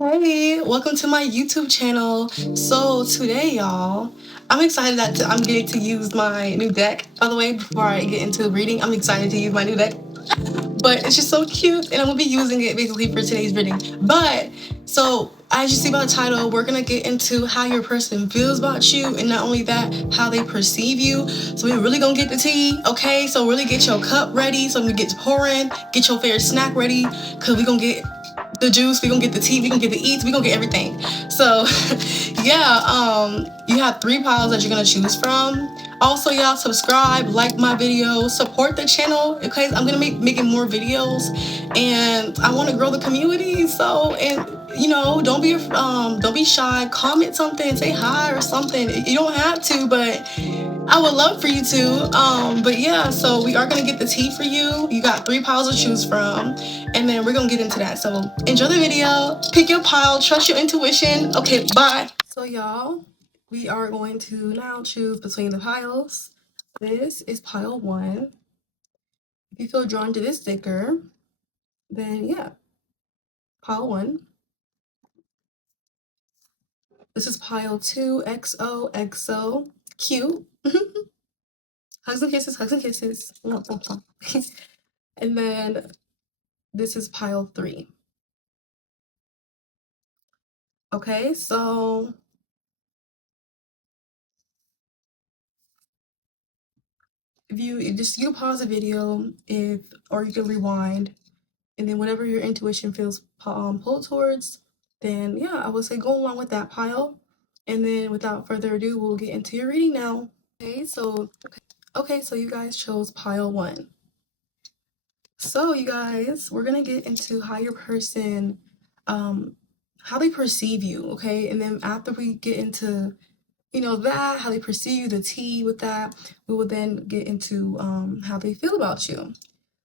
Hey, welcome to my YouTube channel. So today, y'all, I'm excited that I'm getting to use my new deck. By the way, before I get into reading, I'm excited to use my new deck. But it's just so cute, and I'm gonna be using it basically for today's reading. But so as you see by the title, we're gonna get into how your person feels about you, and not only that, how they perceive you. So we're really gonna get the tea, okay? So really get your cup ready, so we get to pouring, get your favorite snack ready, cause we gonna get the juice, we gonna get the tea, we gonna get the eats, we gonna get everything. So yeah, you have 3 piles that you're gonna choose from. Also, y'all subscribe, like my videos, support the channel because I'm gonna making more videos, and I want to grow the community. So, and don't be shy. Comment something, say hi or something. You don't have to, but I would love for you to. But yeah, so we are gonna get the tea for you. You got 3 piles to choose from, and then we're gonna get into that. So enjoy the video. Pick your pile. Trust your intuition. Okay, bye. So y'all, we are going to now choose between the piles. This is pile 1. If you feel drawn to this sticker, then yeah, pile 1. This is pile 2. XOXO. Cute. Hugs and kisses. Hugs and kisses. And then this is pile 3. Okay, so if you just pause the video, or you can rewind, and then whatever your intuition feels pulled towards, then yeah, I would say go along with that pile. And then without further ado, we'll get into your reading now. Okay, so you guys chose pile 1. So you guys, we're gonna get into how your person, how they perceive you, okay? And then after we get into that, how they perceive you, the tea with that, we will then get into how they feel about you.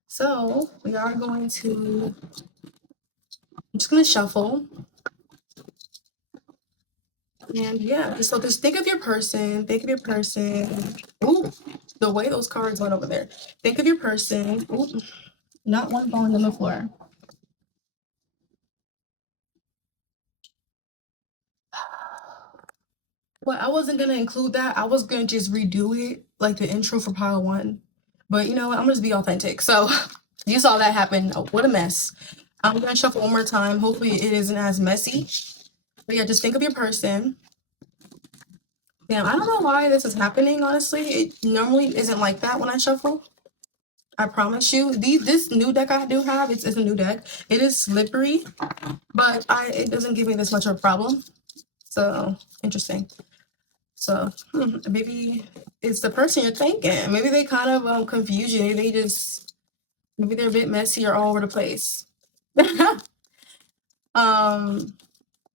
So we are going to, I'm just gonna shuffle. And yeah, so just think of your person, Ooh, the way those cards went over there. Think of your person. Ooh, not one falling on the floor. Well, I wasn't gonna include that. I was gonna just redo it, like the intro for pile 1. But you know what? I'm gonna just be authentic. So you saw that happen. Oh, what a mess. I'm gonna shuffle one more time. Hopefully it isn't as messy. But yeah, just think of your person. Damn, I don't know why this is happening, honestly. It normally isn't like that when I shuffle. I promise you. This new deck I do have, it's a new deck. It is slippery, but it doesn't give me this much of a problem. So interesting. So maybe it's the person you're thinking. Maybe they kind of confuse you. Maybe they're a bit messy or all over the place.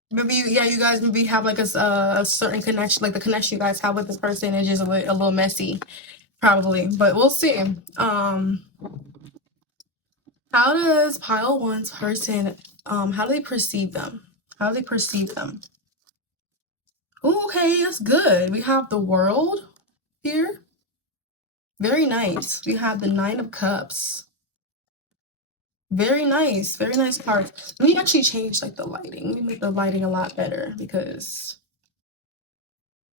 Maybe you guys maybe have like a certain connection, like the connection you guys have with this person is just a little messy, probably. But we'll see. How does pile 1's person, how do they perceive them? How do they perceive them? Ooh, okay, that's good. We have the World here. Very nice. We have the 9 of Cups. Very nice card. Let me actually change like the lighting. Let me make the lighting a lot better because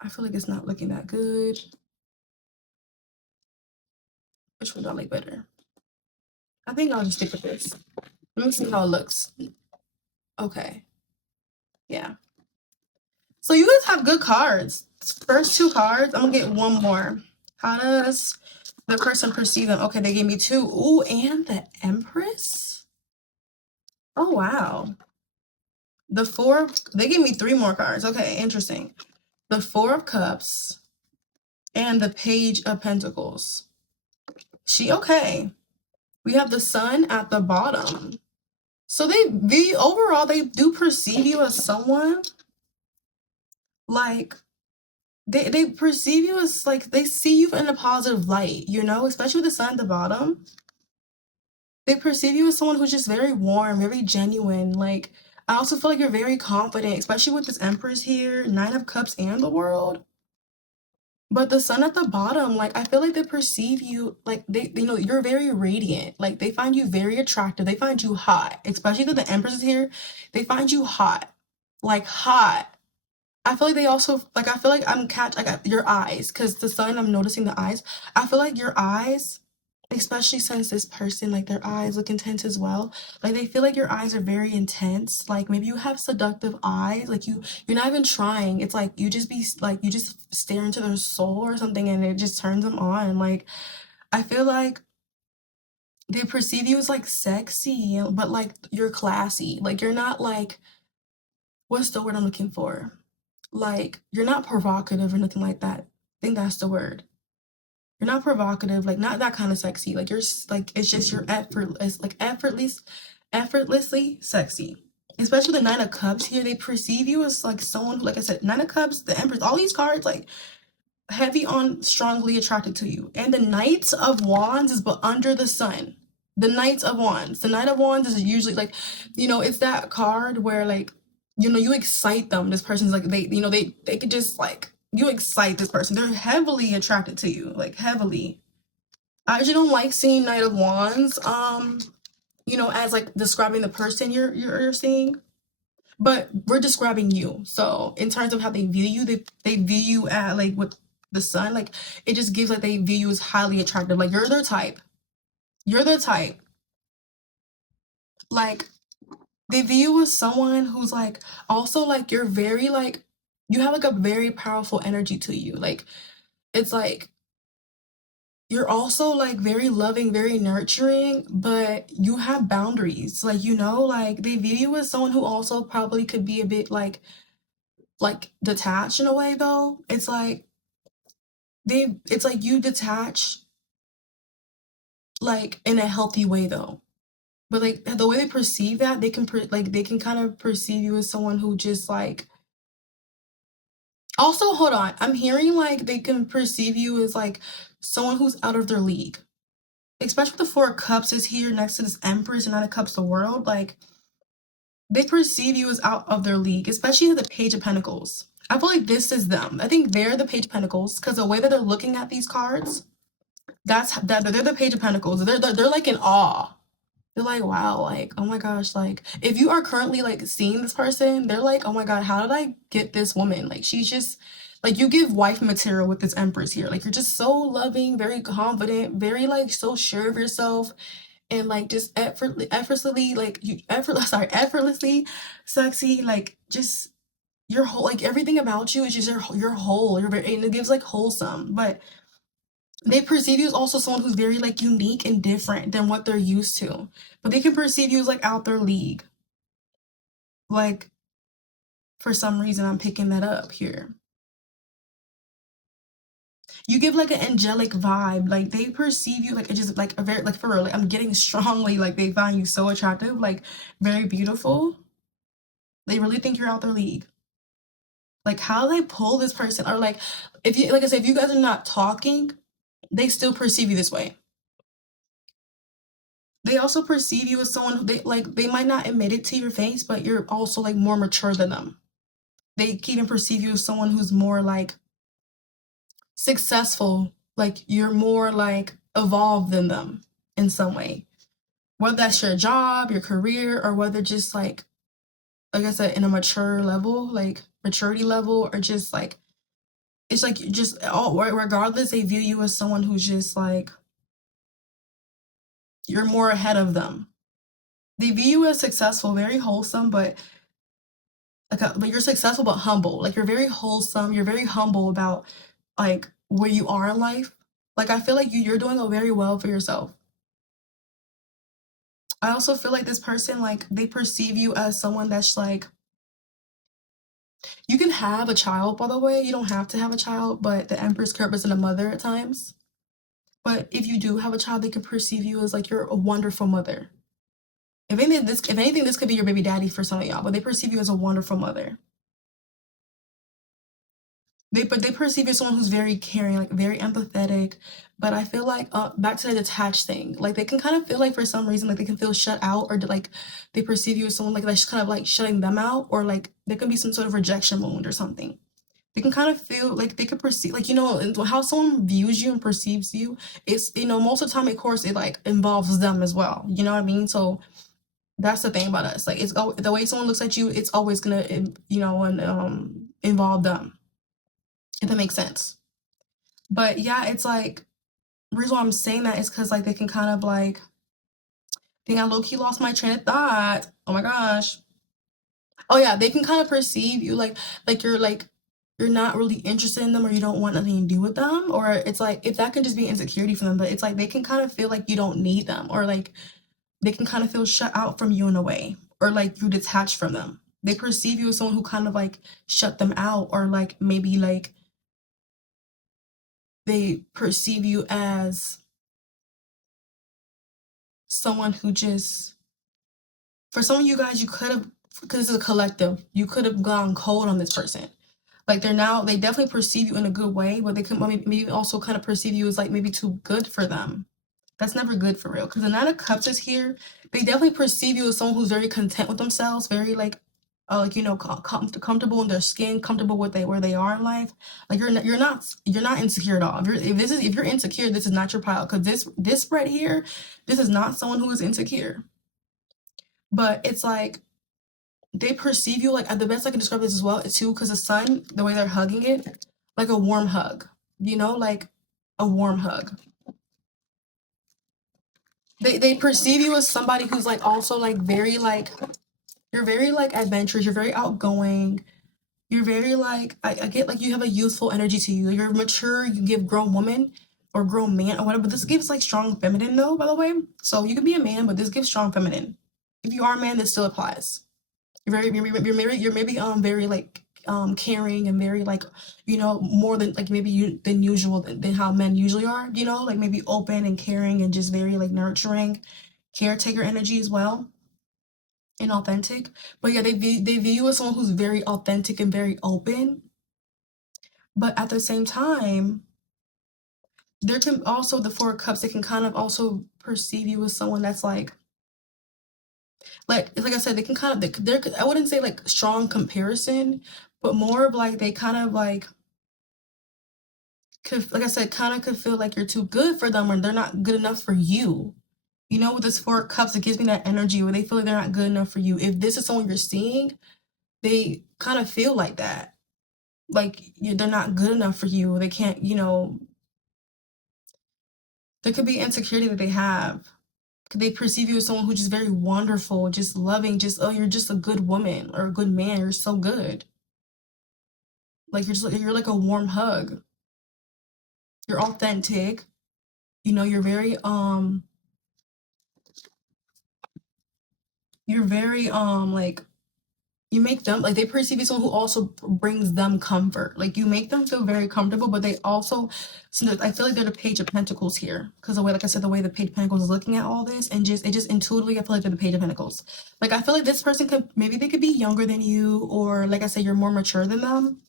I feel like it's not looking that good. Which one do I like better? I think I'll just stick with this. Let me see how it looks. Okay. Yeah. So you guys have good cards. First 2 cards. I'm gonna get one more. How does the person perceive them? Okay, they gave me 2. Ooh, and the Empress. Oh wow. The 4. They gave me 3 more cards. Okay, interesting. The 4 of Cups and the Page of Pentacles. Okay. We have the Sun at the bottom. So overall they do perceive you as someone like they perceive you as like they see you in a positive light, especially with the Sun at the bottom. They perceive you as someone who's just very warm, very genuine. Like I also feel like you're very confident, especially with this Empress here, 9 of Cups and the World. But the sun at the bottom, like I feel like they perceive you like they know you're very radiant. Like they find you very attractive. They find you hot, especially that the Empress is here. They find you hot, like hot. I feel like they also like I feel like I'm catch I got your eyes because the sun I'm noticing the eyes. I feel like your eyes, especially since this person like their eyes look intense as well. Like they feel like your eyes are very intense. Like maybe you have seductive eyes. Like you're not even trying. It's like you just be like you just stare into their soul or something and it just turns them on. Like I feel like they perceive you as like sexy, but like you're classy. Like you're not like what's the word I'm looking for? Like you're not provocative or nothing like that. I think that's the word. You're not provocative, like not that kind of sexy. Like you're like it's just you're effortless, like effortlessly sexy. Especially the Nine of Cups here, they perceive you as like someone who, like I said, Nine of Cups, the Empress, all these cards, like heavy on strongly attracted to you. And the Knight of Wands is but under the sun. The Knight of Wands. The Knight of Wands is usually like, it's that card where like, you excite them. This person's like they could just like you excite this person. They're heavily attracted to you, like heavily. I actually don't like seeing Knight of Wands, as like describing the person you're seeing. But we're describing you. So in terms of how they view you, they view you at like with the sun, like it just gives like they view you as highly attractive. Like you're their type. You're their type. Like they view you as someone who's like also like you're very like you have like a very powerful energy to you. Like it's like you're also like very loving, very nurturing, but you have boundaries. Like like they view you as someone who also probably could be a bit like detached in a way though. It's like you detach like in a healthy way though. But like the way they perceive that, they can kind of perceive you as someone who just like also hold on. I'm hearing like they can perceive you as like someone who's out of their league. Especially the Four of Cups is here next to this Empress and Nine of Cups the world. Like they perceive you as out of their league, especially the Page of Pentacles. I feel like this is them. I think they're the Page of Pentacles because the way that they're looking at these cards, they're the Page of Pentacles. They're like in awe. They're like, wow, like, oh my gosh, like if you are currently like seeing this person, they're like, oh my god, how did I get this woman? Like she's just like you give wife material with this Empress here. Like you're just so loving, very confident, very like so sure of yourself, and like just effortlessly like effortlessly sexy. Like just your whole like everything about you is just your whole. You're very and it gives like wholesome, but they perceive you as also someone who's very like unique and different than what they're used to. But they can perceive you as like out their league. Like for some reason I'm picking that up here. You give like an angelic vibe. Like they perceive you like it's just like a very like for real. Like I'm getting strongly like they find you so attractive, like very beautiful. They really think you're out their league. Like how they pull this person or like if you like I said, if you guys are not talking, they still perceive you this way. They also perceive you as someone who they might not admit it to your face, but you're also like more mature than them. They can even perceive you as someone who's more like successful, like you're more like evolved than them in some way. Whether that's your job, your career, or whether just like I said, in a mature level, like maturity level, or just like it's like just all regardless, they view you as someone who's just like you're more ahead of them. They view you as successful, very wholesome, but you're successful but humble. Like you're very wholesome. You're very humble about like where you are in life. Like I feel like you're doing very well for yourself. I also feel like this person like they perceive you as someone that's like you can have a child. By the way, you don't have to have a child, but the Empress could represent a mother at times. But if you do have a child, they can perceive you as like you're a wonderful mother. If anything, this could be your baby daddy for some of y'all, but they perceive you as a wonderful mother. They perceive you as someone who's very caring, like very empathetic. But I feel like back to the detached thing, like they can kind of feel like for some reason like they can feel shut out or like they perceive you as someone like that's kind of like shutting them out or like there can be some sort of rejection wound or something. they can kind of feel like they could perceive, like, how someone views you and perceives you. It's, most of the time, of course, it like involves them as well. You know what I mean? So that's the thing about us. Like, it's the way someone looks at you, it's always gonna, involve them, if that makes sense. But yeah, it's like, the reason why I'm saying that is because like they can kind of like, dang, I low-key lost my train of thought. Oh my gosh. Oh yeah, they can kind of perceive you like you're not really interested in them, or you don't want nothing to do with them, or it's like, if that can just be insecurity for them, but it's like they can kind of feel like you don't need them, or like they can kind of feel shut out from you in a way, or like you detached from them. They perceive you as someone who kind of like shut them out, or like maybe like they perceive you as someone who just, for some of you guys, you could have, because this is a collective, you could have gone cold on this person. Like, they definitely perceive you in a good way, but they could maybe also kind of perceive you as like maybe too good for them. That's never good for real. Because the Nine of Cups is here. They definitely perceive you as someone who's very content with themselves, very like comfortable in their skin, comfortable with where they are in life. Like, you're not insecure at all. If you're insecure, this is not your pile. Because this spread here, this is not someone who is insecure. But it's like, they perceive you like, the best I can describe this as well too, because the sun, the way they're hugging it, like a warm hug, like a warm hug. They perceive you as somebody who's like also like very like, you're very like adventurous, you're very outgoing, you're very like, I get like you have a youthful energy to you, you're mature, you give grown woman or grown man or whatever, but this gives like strong feminine though, by the way. So you can be a man, but this gives strong feminine. If you are a man, this still applies. You're maybe very like caring and very like, more than like maybe than usual, than how men usually are, like maybe open and caring and just very like nurturing, caretaker energy as well, and authentic. But yeah, they view you as someone who's very authentic and very open, but at the same time, there can also, the Four of Cups, they can kind of also perceive you as someone that's like I said, they can kind of, they're, I wouldn't say like strong comparison, but more of like, they kind of like could, like I said, kind of could feel like you're too good for them, or they're not good enough for you. With this Four of Cups, it gives me that energy where they feel like they're not good enough for you. If this is someone you're seeing, they kind of feel like that, like they're not good enough for you. They can't, there could be insecurity that they have. They perceive you as someone who's just very wonderful, just loving, just, oh, you're just a good woman or a good man. You're so good. Like, you're like a warm hug. You're authentic. You're very like, you make them like, they perceive you as someone who also brings them comfort. Like, you make them feel very comfortable, but they also, so I feel like they're the Page of Pentacles here, because the way, like I said, the way the Page of Pentacles is looking at all this, and it just intuitively, I feel like they're the Page of Pentacles. Like, I feel like this person they could be younger than you, or like I said, you're more mature than them.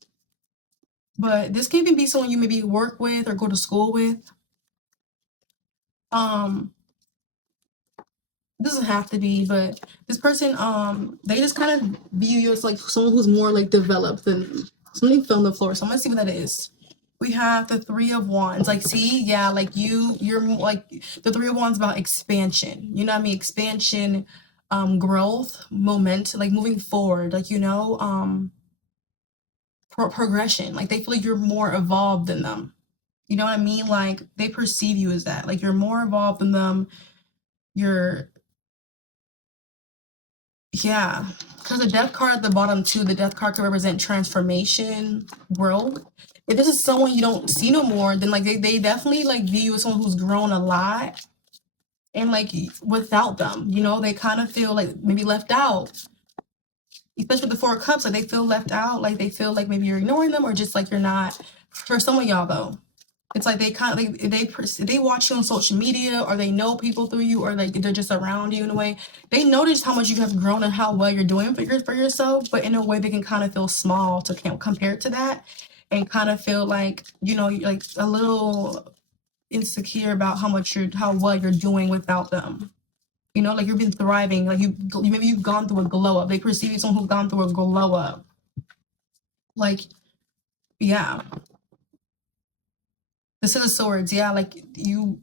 But this can even be someone you maybe work with or go to school with. Doesn't have to be, but this person, they just kind of view you as like someone who's more like developed than something fell on the floor. So I'm gonna see what that is. We have the Three of Wands. Like, see, yeah, like you're like, the Three of Wands about expansion. You know what I mean? Expansion, growth, momentum, like moving forward, like, progression. Like, they feel like you're more evolved than them. You know what I mean? Like, they perceive you as that. Like, you're more evolved than them. You're, yeah. Because the Death card at the bottom too, the Death card could represent transformation, growth. If this is someone you don't see no more, then like they definitely like view you as someone who's grown a lot. And like, without them, they kind of feel like maybe left out. Especially with the Four of Cups, like they feel left out, like they feel like maybe you're ignoring them, or just like you're not. For some of y'all though, it's like they kind of like, they watch you on social media, or they know people through you, or like they're just around you in a way. They notice how much you have grown and how well you're doing for yourself, but in a way they can kind of feel small to compare to that, and kind of feel like, like a little insecure about how well you're doing without them. Like you've been thriving, like maybe you've gone through a glow up. They perceive you as someone who's gone through a glow up. Like, Yeah. This is the swords. Yeah, like you've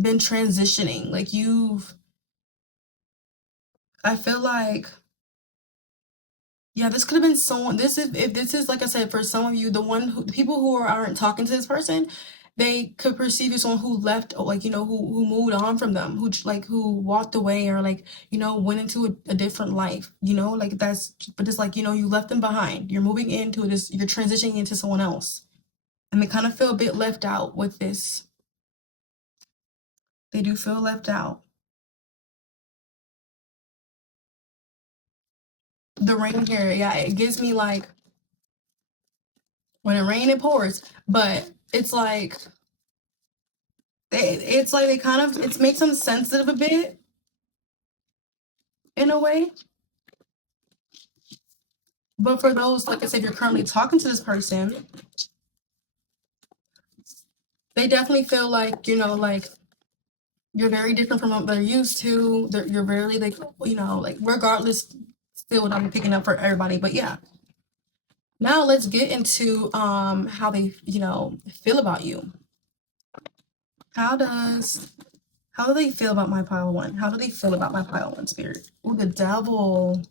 been transitioning. Like you've I feel like yeah, this could have been someone. This is if this is like I said for some of you, the people who aren't talking to this person, they could perceive you as someone who left, like who moved on from them, who walked away or like went into a different life. Like that's, but it's like you left them behind. You're moving into this. You're transitioning into someone else, and they kind of feel a bit left out with this. They do feel left out. The rain here, yeah, it gives me like when it rains, it pours, but it's like they kind of it makes them sensitive a bit in a way. But for those, like I said, if you're currently talking to this person, they definitely feel like like you're very different from what they're used to. You're very like like regardless, still not picking up for everybody. But yeah, now let's get into how they feel about you. How does How do they feel about my pile one? How do they feel about my pile one spirit? Oh, the devil.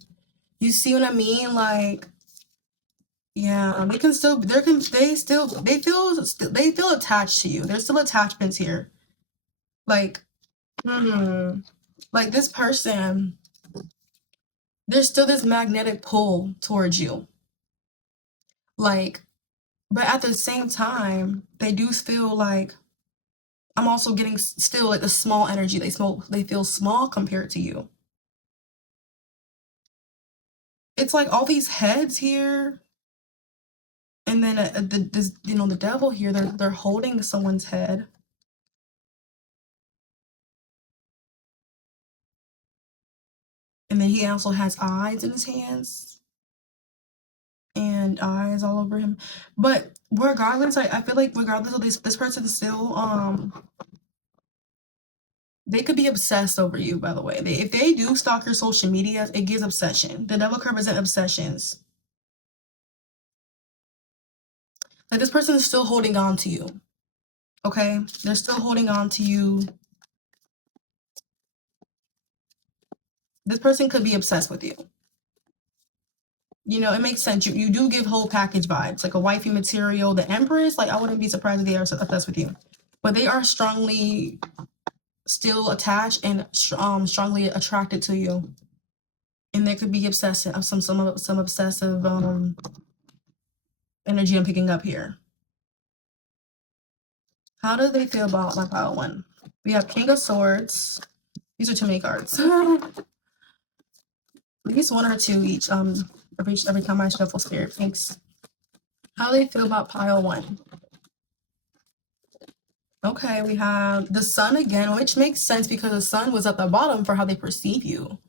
You see what I mean? Like, yeah, they can still, they feel attached to you. There's still attachments here. Like, hmm like this person, there's still this magnetic pull towards you. Like, but at the same time, they do feel like I'm also getting still like a small energy. They feel small compared to you. It's like all these heads here. And then the devil here, they're holding someone's head, and then he also has eyes in his hands and eyes all over him. But regardless, I feel like regardless of this person still they could be obsessed over you. By the way, if they do stalk your social media, it gives obsession. The devil could represent obsessions. Like this person is still holding on to you. Okay, they're still holding on to you. This person could be obsessed with you. It makes sense. You do give whole package vibes, like a wifey material. The Empress, like I wouldn't be surprised if they are obsessed with you, but they are strongly still attached and strongly attracted to you, and there could be obsessive some obsessive energy I'm picking up here. How do they feel about my pile one? We have King of Swords. These are too many cards. At least one or two each. Every time I shuffle spirit. Thanks. How do they feel about pile one? Okay, we have the sun again, which makes sense because the sun was at the bottom for how they perceive you.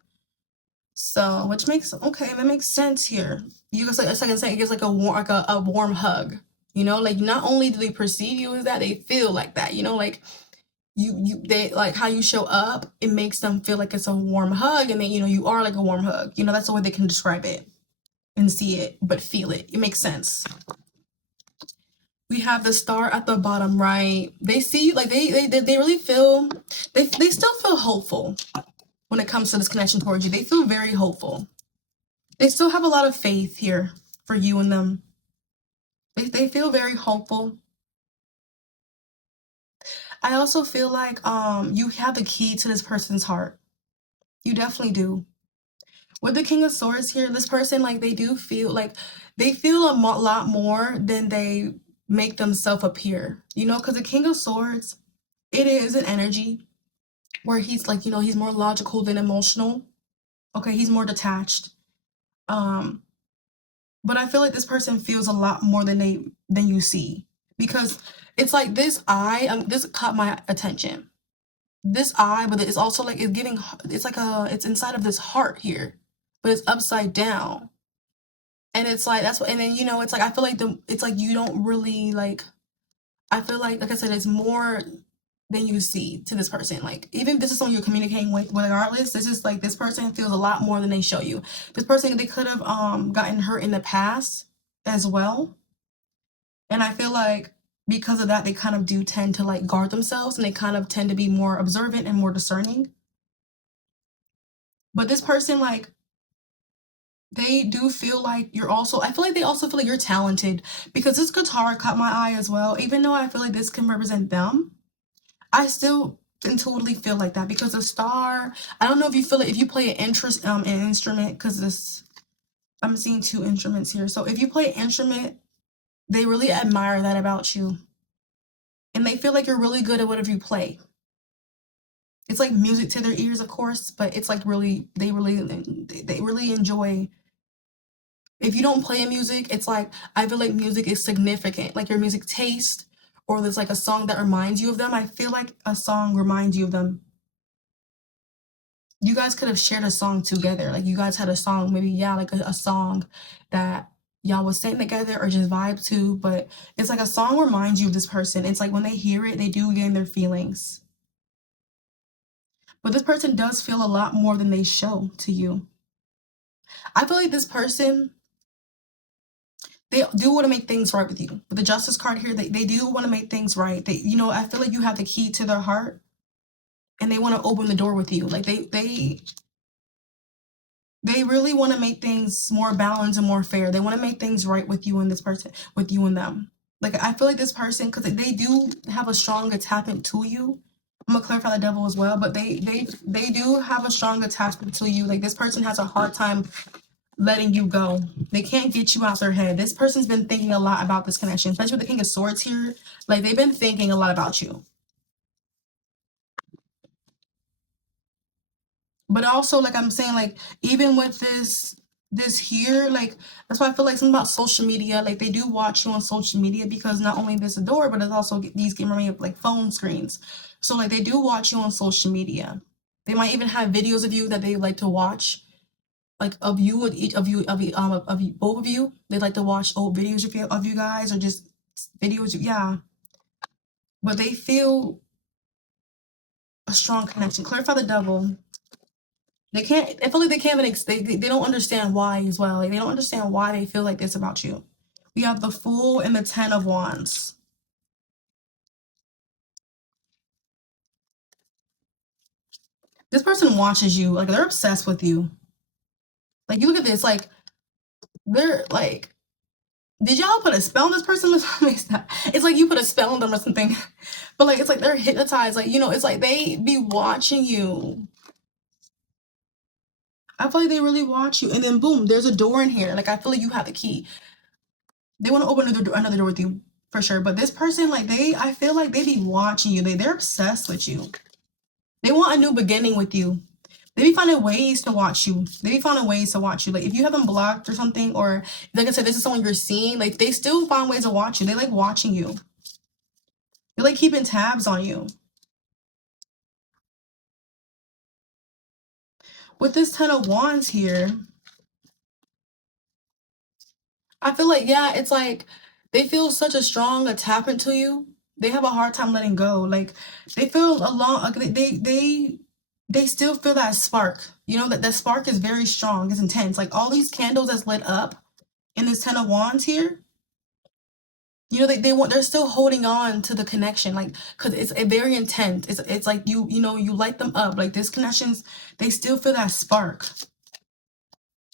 So, which makes okay, that makes sense here. You guys, like I can say, it gives like a warm hug. Like not only do they perceive you as that, they feel like that. Like they like how you show up. It makes them feel like it's a warm hug, and then you are like a warm hug. That's the way they can describe it and see it, but feel it. It makes sense. We have the star at the bottom right. They see like they really feel they still feel hopeful when it comes to this connection towards you. They feel very hopeful. They still have a lot of faith here for you and them. They feel very hopeful. I also feel like you have the key to this person's heart. You definitely do. With the King of Swords here, this person like they do feel like they feel a lot more than they make themselves appear. Because the King of Swords, it is an energy where he's like, he's more logical than emotional. Okay, he's more detached. Um, but I feel like this person feels a lot more than you see because it's like this eye. This caught my attention. This eye, but it's also like it's inside of this heart here, but it's upside down, and it's like that's what. And then it's like I feel like it's like you don't really like. I feel like I said, it's more than you see to this person. Like even if this is someone you're communicating with, regardless, this is like this person feels a lot more than they show you. This person, they could have gotten hurt in the past as well. And I feel like because of that, they kind of do tend to like guard themselves, and they kind of tend to be more observant and more discerning. But this person, like, they do feel like you're also, I feel like they also feel like you're talented, because this guitar caught my eye as well. Even though I feel like this can represent them, I still intuitively feel like that, because a star, I don't know if you feel it if you play an instrument, because this, I'm seeing two instruments here. So if you play an instrument, they really admire that about you, and they feel like you're really good at whatever you play. It's like music to their ears, of course, but it's like really, they really enjoy. If you don't play music, it's like, I feel like music is significant, like your music taste, or there's like a song that reminds you of them. I feel like a song reminds you of them. You guys could have shared a song together. Like you guys had a song, maybe, yeah, like a song that y'all was sing together or just vibe to, but it's like a song reminds you of this person. It's like when they hear it, they do get in their feelings. But this person does feel a lot more than they show to you. I feel like this person, they do want to make things right with you. With the justice card here, they do want to make things right. They, you know, I feel like you have the key to their heart, and they want to open the door with you. Like they really want to make things more balanced and more fair. They want to make things right with you and this person, with you and them. Like I feel like this person, because they do have a strong attachment to you. I'm gonna clarify the devil as well, but they do have a strong attachment to you. Like this person has a hard time letting you go. They can't get you out their head. This person's been thinking a lot about this connection, especially with the King of Swords here. Like they've been thinking a lot about you. But also, like I'm saying, like even with this here, like that's why I feel like something about social media. Like they do watch you on social media, because not only this door, but it's also these game remind me of like phone screens. So like they do watch you on social media. They might even have videos of you that they like to watch, like of you with each of you, both of you. They like to watch old videos of you guys, or just videos. Yeah, but they feel a strong connection. Clarify the devil. They can't. I feel like they can't even. They don't understand why as well. Like they don't understand why they feel like this about you. We have the Fool and the Ten of Wands. This person watches you. Like they're obsessed with you. Like you look at this. Like they're like, did y'all put a spell on this person? It's like you put a spell on them or something. But like it's like they're hypnotized. Like, you know, it's like they be watching you. I feel like they really watch you. And then boom, there's a door in here. Like I feel like you have the key. They want to open another door with you for sure. But this person, like I feel like they be watching you. They're obsessed with you. They want a new beginning with you. They be finding ways to watch you. They be finding ways to watch you. Like if you have them blocked or something, or like I said, this is someone you're seeing. Like they still find ways to watch you. They like watching you. They like keeping tabs on you. With this Ten of Wands here, I feel like, yeah, it's like they feel such a strong attachment to you. They have a hard time letting go. Like they feel they still feel that spark. You know, that spark is very strong, it's intense. Like all these candles that's lit up in this Ten of Wands here, you know, they're still holding on to the connection, like because it's a very intense. It's like you know, you light them up. Like this connections, they still feel that spark.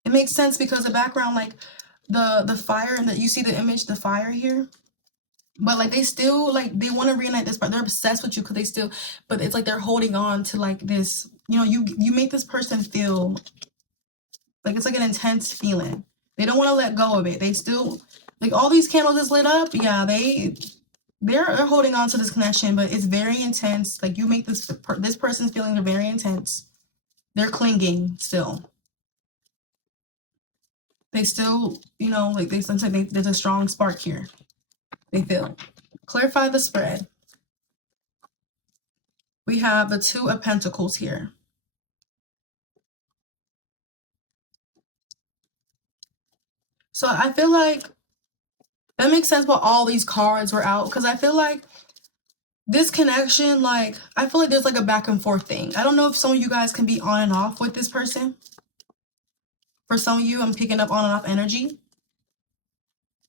It makes sense because the background, like the fire, and that you see the image, the fire here. But like they still like they want to reunite this, but they're obsessed with you because they still. But it's like they're holding on to like this. You know, you make this person feel like it's like an intense feeling. They don't want to let go of it. They still like all these candles is lit up. Yeah, they're holding on to this connection, but it's very intense. Like you make this person's feelings are very intense. They're clinging still. They still, you know, like there's a strong spark here. They feel. Clarify the spread. We have the Two of Pentacles here. So I feel like that makes sense why all these cards were out, because I feel like this connection, like, I feel like there's like a back and forth thing. I don't know if some of you guys can be on and off with this person. For some of you, I'm picking up on and off energy.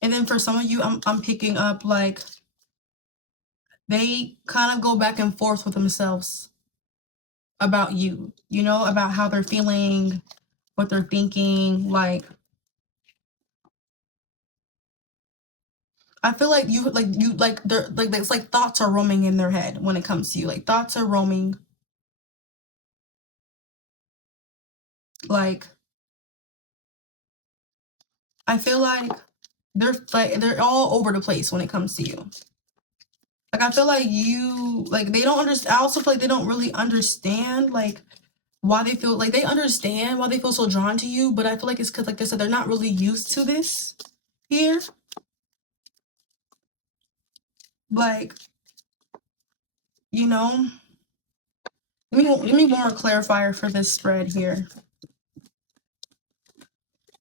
And then for some of you, I'm picking up like they kind of go back and forth with themselves about you, you know, about how they're feeling, what they're thinking. Like, I feel like they're like, it's like thoughts are roaming in their head when it comes to you. Like, thoughts are roaming. Like, I feel like they're all over the place when it comes to you. Like, I feel like they don't understand. I also feel like they don't really understand, like, why they feel like they understand why they feel so drawn to you. But I feel like it's because, like I said, they're not really used to this here. Like, you know, let me one more clarifier for this spread here.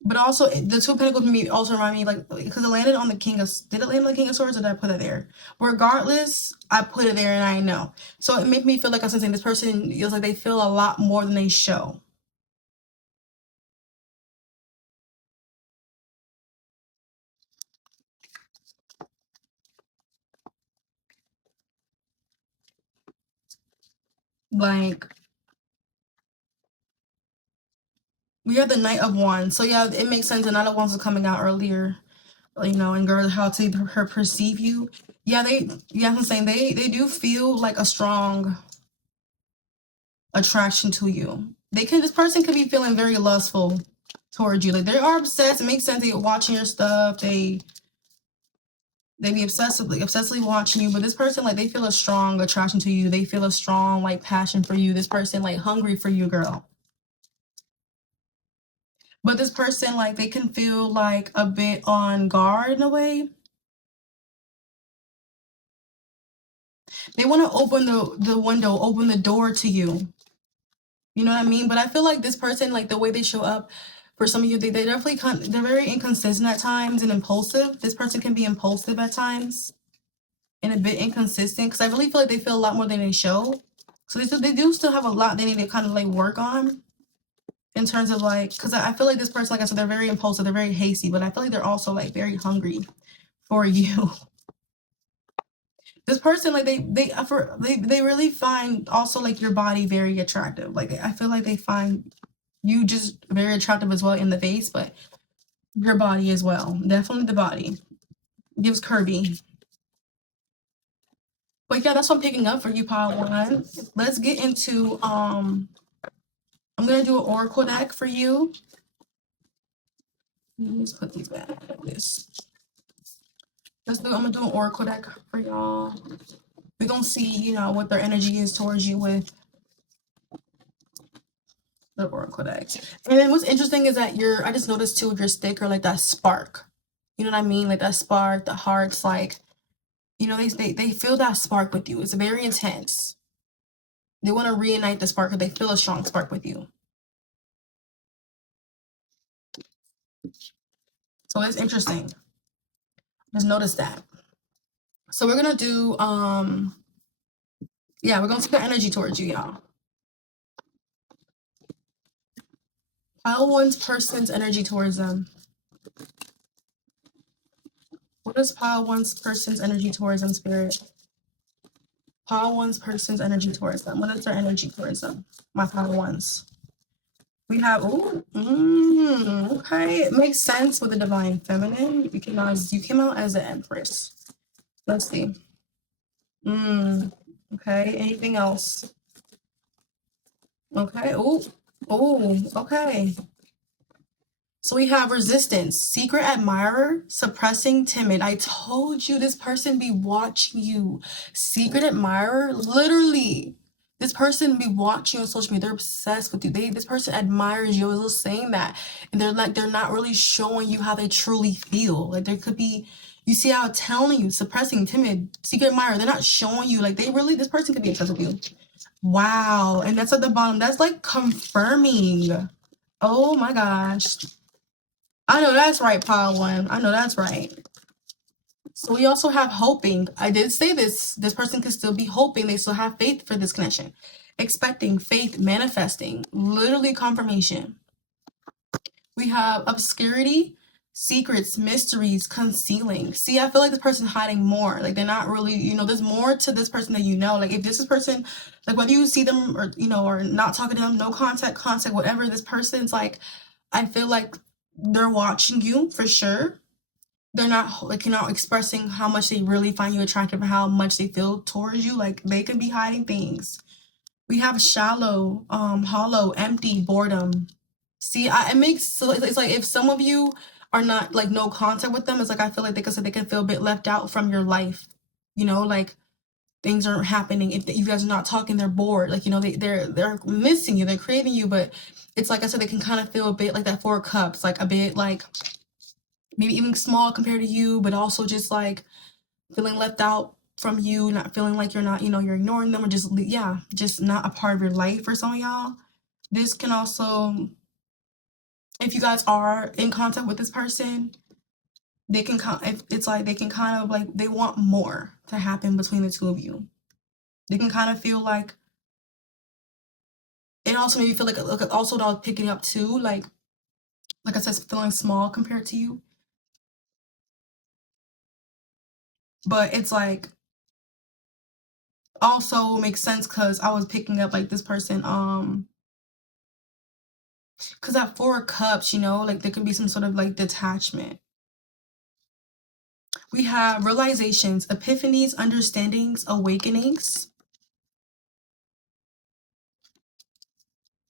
But also, the Two of Pentacles me also remind me, like, because it landed on the King of... Did it land on the King of Swords, or did I put it there? Regardless, I put it there and I know. So it made me feel like I was saying this person feels like they feel a lot more than they show. Like, we have the Knight of Wands. So yeah, it makes sense. The Knight of Wands is coming out earlier, you know, and girl, how to her perceive you. Yeah, I'm saying they do feel like a strong attraction to you. This person could be feeling very lustful towards you. Like, they are obsessed. It makes sense. They're watching your stuff. They be obsessively watching you. But this person, like, they feel a strong attraction to you. They feel a strong, like, passion for you. This person, like, hungry for you, girl. But this person, like, they can feel like a bit on guard in a way. They want to open the window, open the door to you. You know what I mean? But I feel like this person, like, the way they show up, for some of you, they definitely they're very inconsistent at times and impulsive. This person can be impulsive at times and a bit inconsistent, because I really feel like they feel a lot more than they show. So they do still have a lot they need to kind of, like, work on in terms of, like, because I feel like this person, like I said, they're very impulsive, they're very hasty, but I feel like they're also, like, very hungry for you. This person, like, they really find also, like, your body very attractive. Like, I feel like they find you just very attractive as well in the face, but your body as well. Definitely the body. Gives Kirby. But yeah, that's what I'm picking up for you, pile one. Let's get into I'm gonna do an oracle deck for you. Let me just put these back like this. I'm gonna do an oracle deck for y'all. We're gonna see, you know, what their energy is towards you with the oracle decks. And then what's interesting is that I just noticed too, your sticker, like, that spark. You know what I mean? Like, that spark, the hearts, like, you know, they feel that spark with you. It's very intense. They want to reignite the spark, because they feel a strong spark with you. So it's interesting. Just notice that. So we're gonna do yeah, we're gonna see the energy towards you, y'all. Pile one's person's energy towards them. What is pile one's person's energy towards them, spirit? Pile one's person's energy towards them. What is their energy towards them? My pile ones. We have, okay. It makes sense with the divine feminine. You came out as the Empress. Let's see. Okay. Anything else? Okay. Okay. So we have resistance, secret admirer, suppressing, timid. I told you this person be watching you. Secret admirer, literally. This person be watching you on social media. They're obsessed with you. This person admires you. I was saying that. And they're not really showing you how they truly feel. Like, there could be, you see how I'm telling you, suppressing, timid, secret admirer. They're not showing you. Like, this person could be obsessed with you. Wow. And that's at the bottom. That's like confirming. Oh my gosh. I know that's right, pile one. I know that's right. So we also have hoping. I did say this person could still be hoping. They still have faith for this connection. Expecting, faith, manifesting, literally confirmation. We have obscurity, secrets, mysteries, concealing. See, I feel like this person's hiding more. Like they're not really, there's more to this person than you know. Like if this is person, like whether you see them or or not talking to them, no contact, whatever, this person's like, I feel like they're watching you for sure. They're not like expressing how much they really find you attractive or how much they feel towards you. Like they could be hiding things. We have shallow, hollow, empty, boredom. See, it makes so it's like if some of you are not like no contact with them, it's like I feel like they can feel a bit left out from your life. Like things aren't happening. If you guys are not talking, they're bored. Like they're missing you, they're craving you, but it's like I said, they can kind of feel a bit like that Four of Cups, like a bit like maybe even small compared to you, but also just like feeling left out from you, not feeling like you're not, you're ignoring them or just not a part of your life for some of y'all. This can also, if you guys are in contact with this person, they can it's like they can kind of like they want more to happen between the two of you. They can kind of feel like it also made me feel like also what I was picking up too, like I said, feeling small compared to you. But it's like also makes sense because I was picking up like this person, because that Four of Cups, like there could be some sort of like detachment. We have realizations, epiphanies, understandings, awakenings.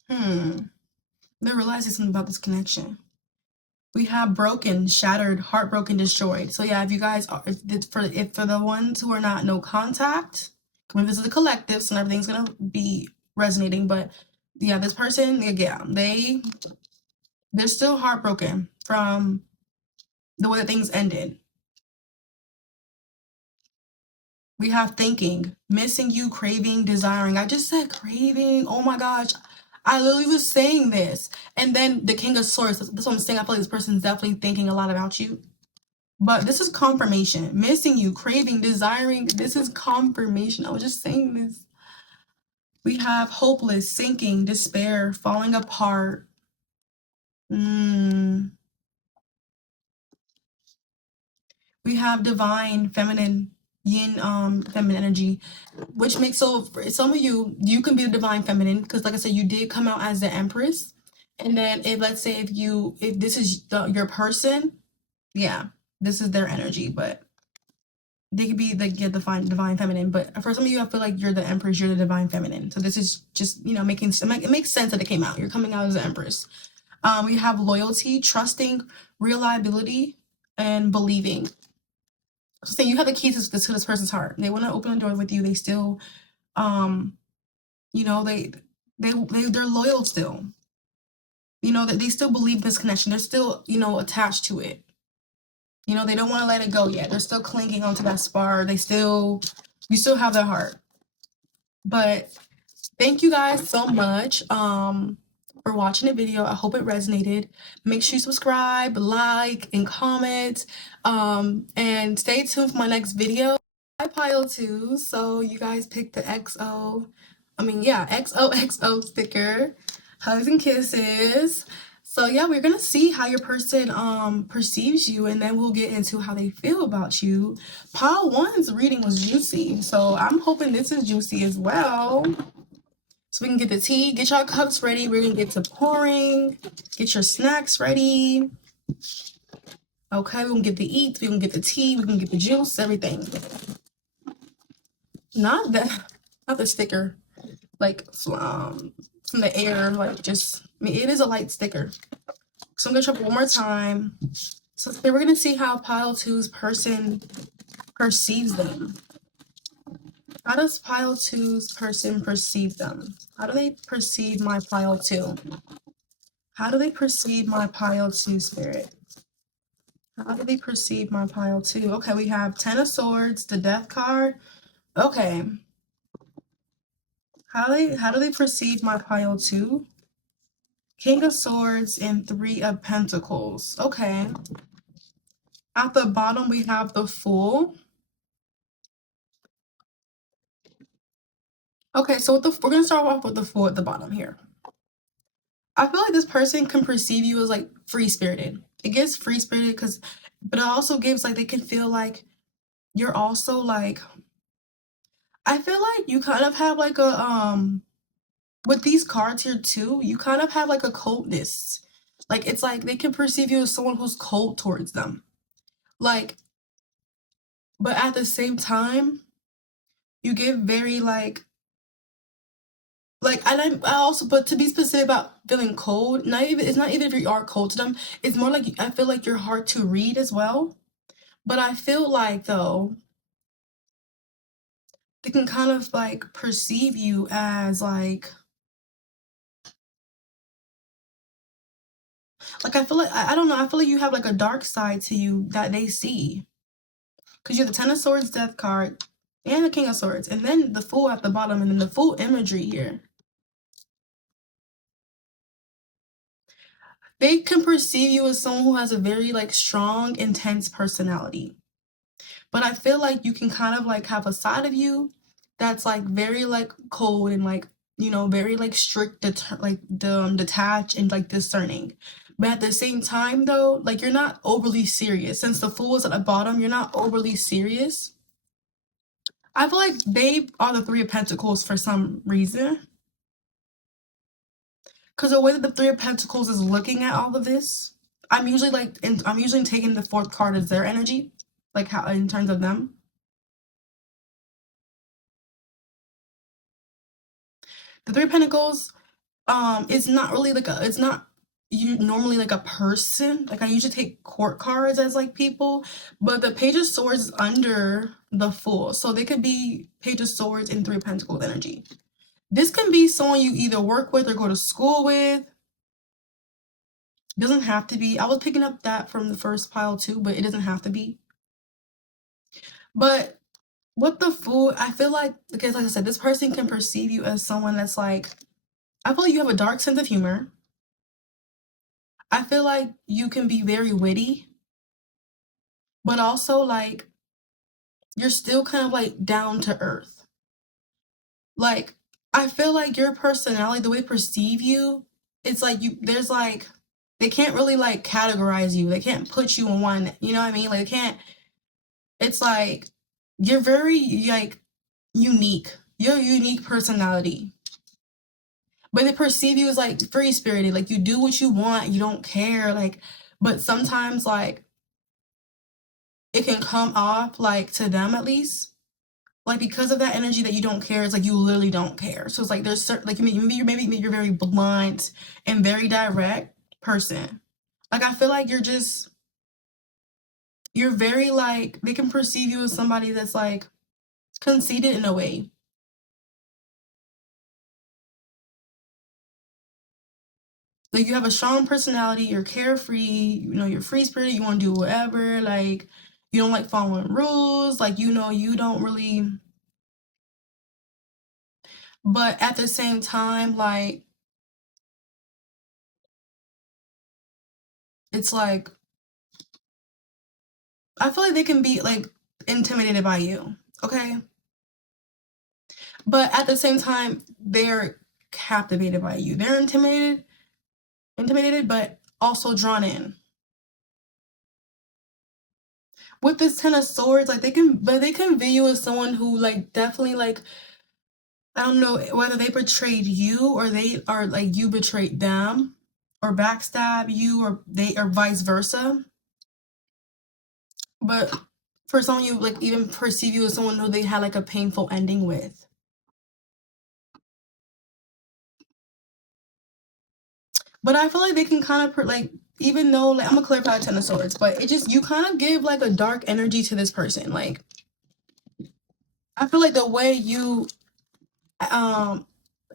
They're realizing something about this connection. We have broken, shattered, heartbroken, destroyed. So yeah, if you guys are, for the ones who are not no contact, I mean, this is a collective, so everything's gonna be resonating. But yeah, this person, yeah, they're still heartbroken from the way that things ended. We have thinking, missing you, craving, desiring. I just said craving. Oh my gosh. I literally was saying this. And then the King of Swords. That's what I'm saying. I feel like this person's definitely thinking a lot about you. But this is confirmation. Missing you, craving, desiring. This is confirmation. I was just saying this. We have hopeless, sinking, despair, falling apart. We have divine, feminine, yin, feminine energy, which makes, so for some of you can be the divine feminine because like I said, you did come out as the Empress. And then if let's say if this is your person, yeah, this is their energy, but they could be like divine feminine. But for some of you, I feel like you're the Empress, you're the divine feminine. So this is just making it makes sense that it came out. You're coming out as the Empress. We have loyalty, trusting, reliability, and believing. Saying you have the keys to this person's heart. They want to open the door with you. They still, they're loyal still. That they still believe this connection. They're still, attached to it. They don't want to let it go yet. They're still clinging onto that spar. You still have their heart. But thank you guys so much for watching the video. I hope it resonated. Make sure you subscribe, like, and comment. And stay tuned for my next video. I pile too, so you guys pick the XOXO sticker. Hugs and kisses. So yeah, we're gonna see how your person perceives you, and then we'll get into how they feel about you. Pile 1's reading was juicy, so I'm hoping this is juicy as well. So we can get the tea, get y'all cups ready. We're gonna get to pouring. Get your snacks ready. Okay, we're gonna get the eats, we're gonna get the tea, we're gonna get the juice, everything. Not the sticker, like from the air, like just, it is a light sticker. So I'm gonna try one more time. So today we're gonna see how pile 2's person perceives them. How does pile 2's person perceive them? How do they perceive my pile 2? How do they perceive my pile 2 spirit? How do they perceive my pile 2? Okay, we have 10 of Swords, the Death card. Okay. How do they perceive my pile 2? King of Swords and 3 of Pentacles. Okay. At the bottom, we have the Fool. Okay, so we're going to start off with the Fool at the bottom here. I feel like this person can perceive you as like free-spirited. it gives free spirited because, but it also gives like they can feel like you're also like, I feel like you kind of have like a with these cards here too, you kind of have like a coldness. Like it's like they can perceive you as someone who's cold towards them. Like, but at the same time, you give very like and I also, but to be specific about feeling cold, not even, it's not even if you are cold to them, it's more like I feel like you're hard to read as well. But I feel like though they can kind of like perceive you as like I feel like I don't know, I feel like you have like a dark side to you that they see. Because you have the Ten of Swords Death card and the King of Swords, and then the Fool at the bottom, and then the full imagery here. They can perceive you as someone who has a very like strong, intense personality. But I feel like you can kind of like have a side of you that's like very like cold and like, you know, very like strict, like detached and like discerning. But at the same time though, like you're not overly serious. Since the Fool is at the bottom, you're not overly serious. I feel like they are the Three of Pentacles for some reason. Because the way that the Three of Pentacles is looking at all of this, I'm usually like, I'm usually taking the fourth card as their energy, like how in terms of them. The Three of Pentacles, it's not really like it's not you normally like a person. Like I usually take court cards as like people, but the Page of Swords is under the Fool, so they could be Page of Swords and Three of Pentacles energy. This can be someone you either work with or go to school with. Doesn't have to be. I was picking up that from the first pile too, but it doesn't have to be. But with the Fool, I feel like, because like I said, this person can perceive you as someone that's like, I feel like you have a dark sense of humor. I feel like you can be very witty, but also like you're still kind of like down to earth. Like I feel like your personality, the way they perceive you, it's like you there's like they can't really like categorize you. They can't put you in one, you know what I mean? Like they can't, it's like you're very like unique. You're a unique personality. But they perceive you as like free spirited, like you do what you want, you don't care, like, but sometimes like it can come off like to them at least, like because of that energy that you don't care, it's like you literally don't care. So it's like there's certain like maybe you're very blunt and very direct person. Like I feel like you're very like they can perceive you as somebody that's like conceited in a way. Like you have a strong personality, you're carefree, you know, you're free spirited, you want to do whatever, like you don't like following rules, like you know, you don't really, but at the same time, like it's like I feel like they can be like intimidated by you, okay? But at the same time, they're captivated by you. They're intimidated, but also drawn in. With this Ten of Swords, like they can view you as someone who like definitely like, I don't know whether they betrayed you or they are like you betrayed them or backstab you or they or vice versa. But for someone you like even perceive you as someone who they had like a painful ending with. But I feel like they can kind of like, even though like I'm gonna clarify Ten of Swords, but it just you kind of give like a dark energy to this person. Like I feel like the way you um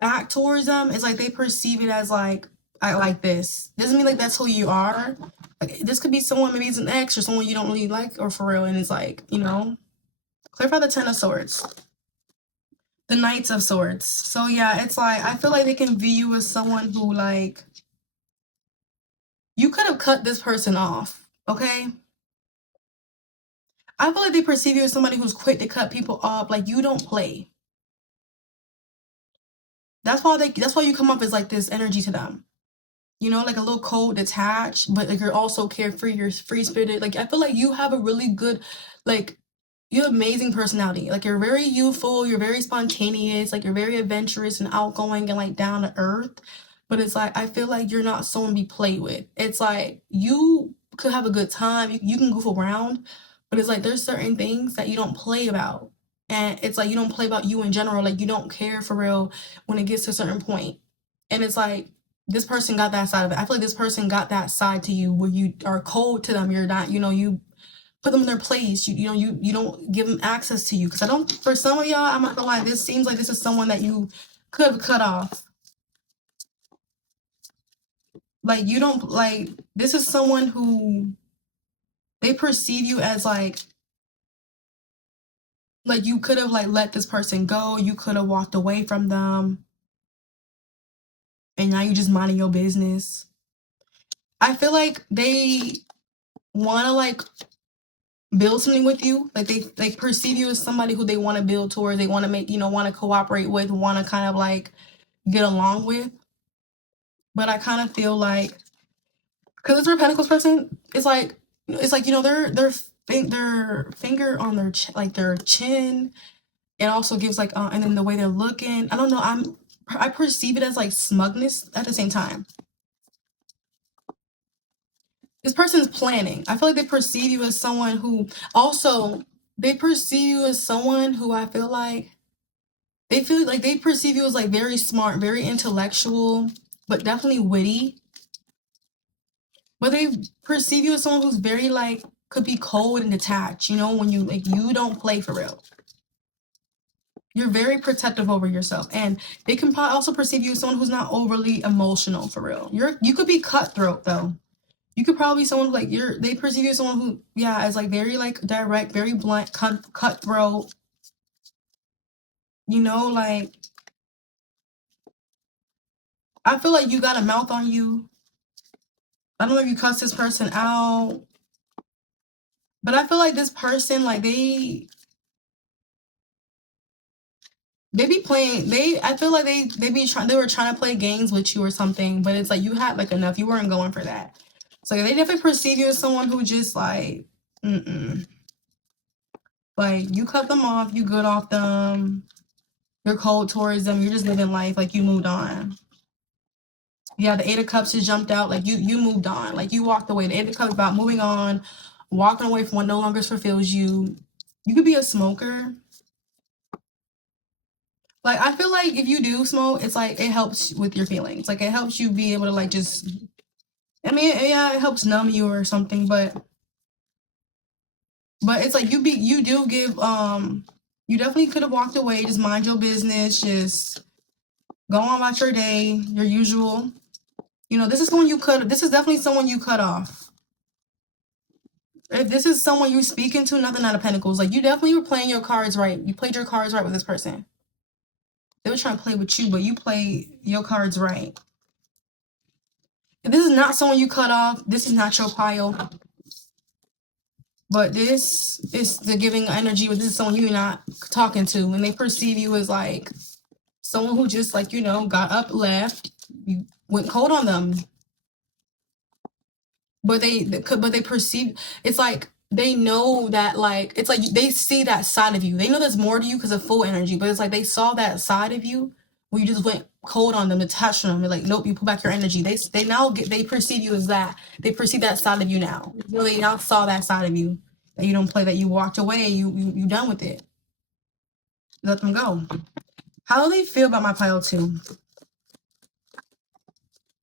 act towards them is like they perceive it as like I like this. Doesn't mean like that's who you are. Like this could be someone, maybe it's an ex or someone you don't really like or for real, and it's like, you know, clarify the Ten of Swords. The Knights of Swords. So yeah, it's like I feel like they can view you as someone who like you could have cut this person off, okay? I feel like they perceive you as somebody who's quick to cut people off. Like you don't play. That's why you come up as like this energy to them. like a little cold, detached, but like you're also carefree, you're free spirited. Like I feel like you have a really good, like you have amazing personality. Like you're very youthful, you're very spontaneous, like you're very adventurous and outgoing and like down to earth. But it's like I feel like you're not someone to be played with. It's like you could have a good time, you can goof around, but it's like there's certain things that you don't play about. And it's like you don't play about you in general, like you don't care for real when it gets to a certain point. And it's like this person got that side of it. I feel like this person got that side to you where you are cold to them. You're not, you put them in their place. You don't give them access to you. Because I don't, for some of y'all, I'm not gonna lie, this seems like this is someone that you could have cut off. Like, you don't, like, this is someone who they perceive you as like you could have like let this person go. You could have walked away from them. And now you just minding your business. I feel like they want to like build something with you, like they like perceive you as somebody who they want to build towards, they want to make, want to cooperate with, want to kind of like get along with. But I kind of feel like because it's a Pentacles person, it's like their finger on their like their chin. It also gives like and then the way they're looking, I don't know, I perceive it as like smugness at the same time. This person's planning. I feel like they perceive you as someone who also they perceive you as someone who I feel like they feel like they perceive you as like very smart, very intellectual, but definitely witty. But they perceive you as someone who's very like could be cold and detached, when you like you don't play for real. You're very protective over yourself. And they can probably also perceive you as someone who's not overly emotional for real. You could be cutthroat though. You could probably be someone like they perceive you as someone who, yeah, is like very like direct, very blunt, cutthroat. Like I feel like you got a mouth on you. I don't know if you cuss this person out, but I feel like this person, like they be playing. I feel like they were trying to play games with you or something, but it's like you had like enough. You weren't going for that. So they definitely perceive you as someone who just like, like you cut them off, you good off them, you're cold towards them, you're just living life, like you moved on. Yeah, the Eight of Cups just jumped out, like you moved on, like you walked away. The Eight of Cups about moving on, walking away from what no longer fulfills you. You could be a smoker. Like I feel like if you do smoke, it's like it helps with your feelings. Like it helps you be able to like just. I mean, yeah, it helps numb you or something, but it's like you do give you definitely could have walked away, just mind your business, just go on about your day, your usual. This is definitely someone you cut off. If this is someone you're speaking to, nothing out of Pentacles. Like you definitely were playing your cards right. You played your cards right with this person. They were trying to play with you, but you play your cards right. If this is not someone you cut off, this is not your pile. But this is the giving energy, but this is someone you're not talking to, and they perceive you as like someone who just like, got up, left, you went cold on them. But they perceive, it's like they know that, like it's like they see that side of you. They know there's more to you because of full energy, but it's like they saw that side of you where you just went cold on them, attached on them. They're like, nope, you pull back your energy. They perceive you as that. They perceive that side of you now. They now saw that side of you that you don't play, that you walked away, you done with it. Let them go. How do they feel about my pile 2?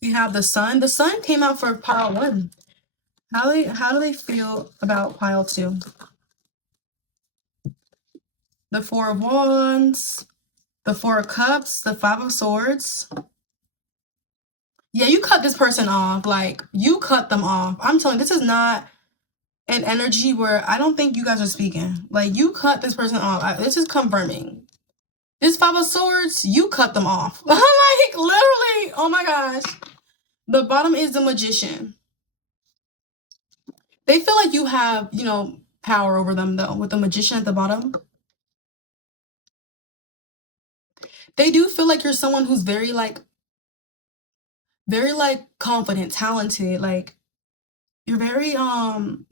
We have the Sun. The Sun came out for pile 1. How do they feel about pile 2? The Four of Wands, the Four of Cups, the Five of Swords. Yeah, you cut this person off. Like, you cut them off. I'm telling you, this is not an energy where I don't think you guys are speaking. Like, you cut this person off. This is confirming. This Five of Swords, you cut them off. Like, literally, oh my gosh. The bottom is the Magician. They feel like you have, power over them, though, with the Magician at the bottom. They do feel like you're someone who's very, like, very like confident, talented, like you're very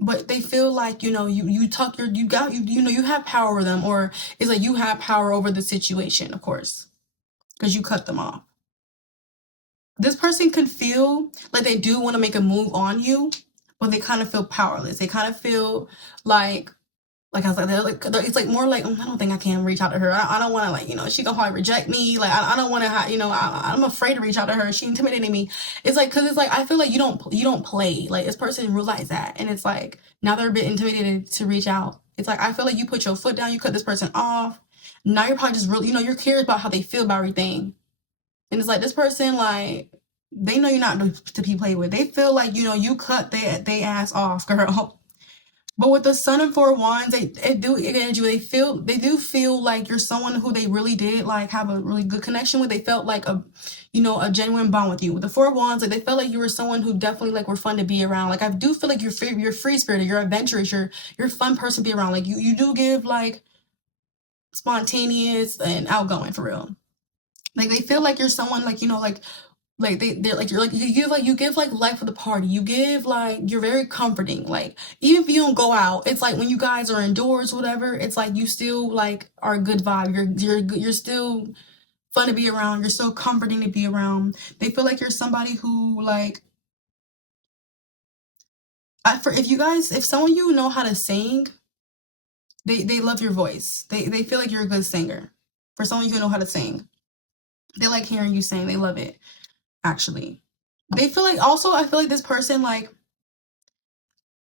but they feel like, you tuck your you got you know you have power over them, or it's like you have power over the situation, of course, because you cut them off. This person can feel like they do want to make a move on you, but they kind of feel powerless. They kind of feel like I was it's like more like, I don't think I can reach out to her. I don't want to, like, she gonna probably reject me. Like, I don't want to, I'm afraid to reach out to her. She intimidating me. It's like, cause it's like, I feel like you don't play. Like, this person realized that. And it's like, now they're a bit intimidated to reach out. It's like, I feel like you put your foot down, you cut this person off. Now you're probably just really, you're curious about how they feel about everything. And it's like, this person, like, they know you're not to be played with. They feel like, you cut they ass off, girl. But with the Sun and Four Wands, they do feel like you're someone who they really did like have a really good connection with. They felt like a genuine bond with you. With the Four Wands, like, they felt like you were someone who definitely like were fun to be around. Like, I do feel like you're free spirited, you're adventurous, you're a fun person to be around. Like, you do give like spontaneous and outgoing for real. Like, they feel like you're someone like, they're like, you give like life of the party. You give like, you're very comforting. Like, even if you don't go out, it's like when you guys are indoors, whatever, it's like you still like are a good vibe. You're still fun to be around. You're so comforting to be around. They feel like you're somebody who like, if someone you know how to sing, they love your voice. They feel like you're a good singer. For someone you know how to sing, they like hearing you sing. They love it. Actually, they feel like, also I feel like this person, like,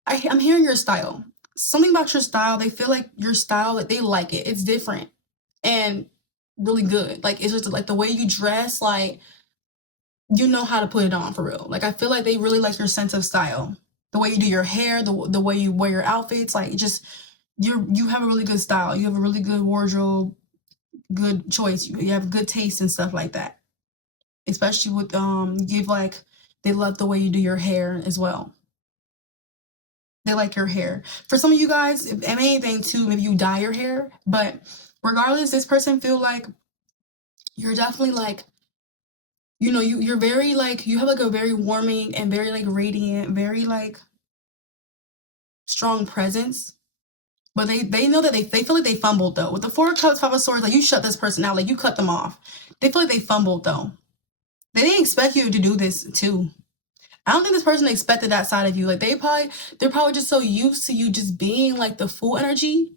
I'm hearing your style. Something about your style. They feel like your style, like, they like it. It's different and really good. Like, it's just like the way you dress, like, you know how to put it on for real. Like, I feel like they really like your sense of style. The way you do your hair, the way you wear your outfits, like, just you have a really good style. You have a really good wardrobe, good choice. You have good taste and stuff like that. Especially with they love the way you do your hair as well. They like your hair. For some of you guys, if anything too, maybe you dye your hair, but regardless, this person feel like you're definitely like, you're very like, you have like a very warming and very like radiant, very like strong presence. But they know that they feel like they fumbled though. With the Four of Cups, Five of Swords, like, you shut this person out, like, you cut them off. They feel like they fumbled though. They didn't expect you to do this too. I don't think this person expected that side of you. Like, they're probably just so used to you just being like the full energy.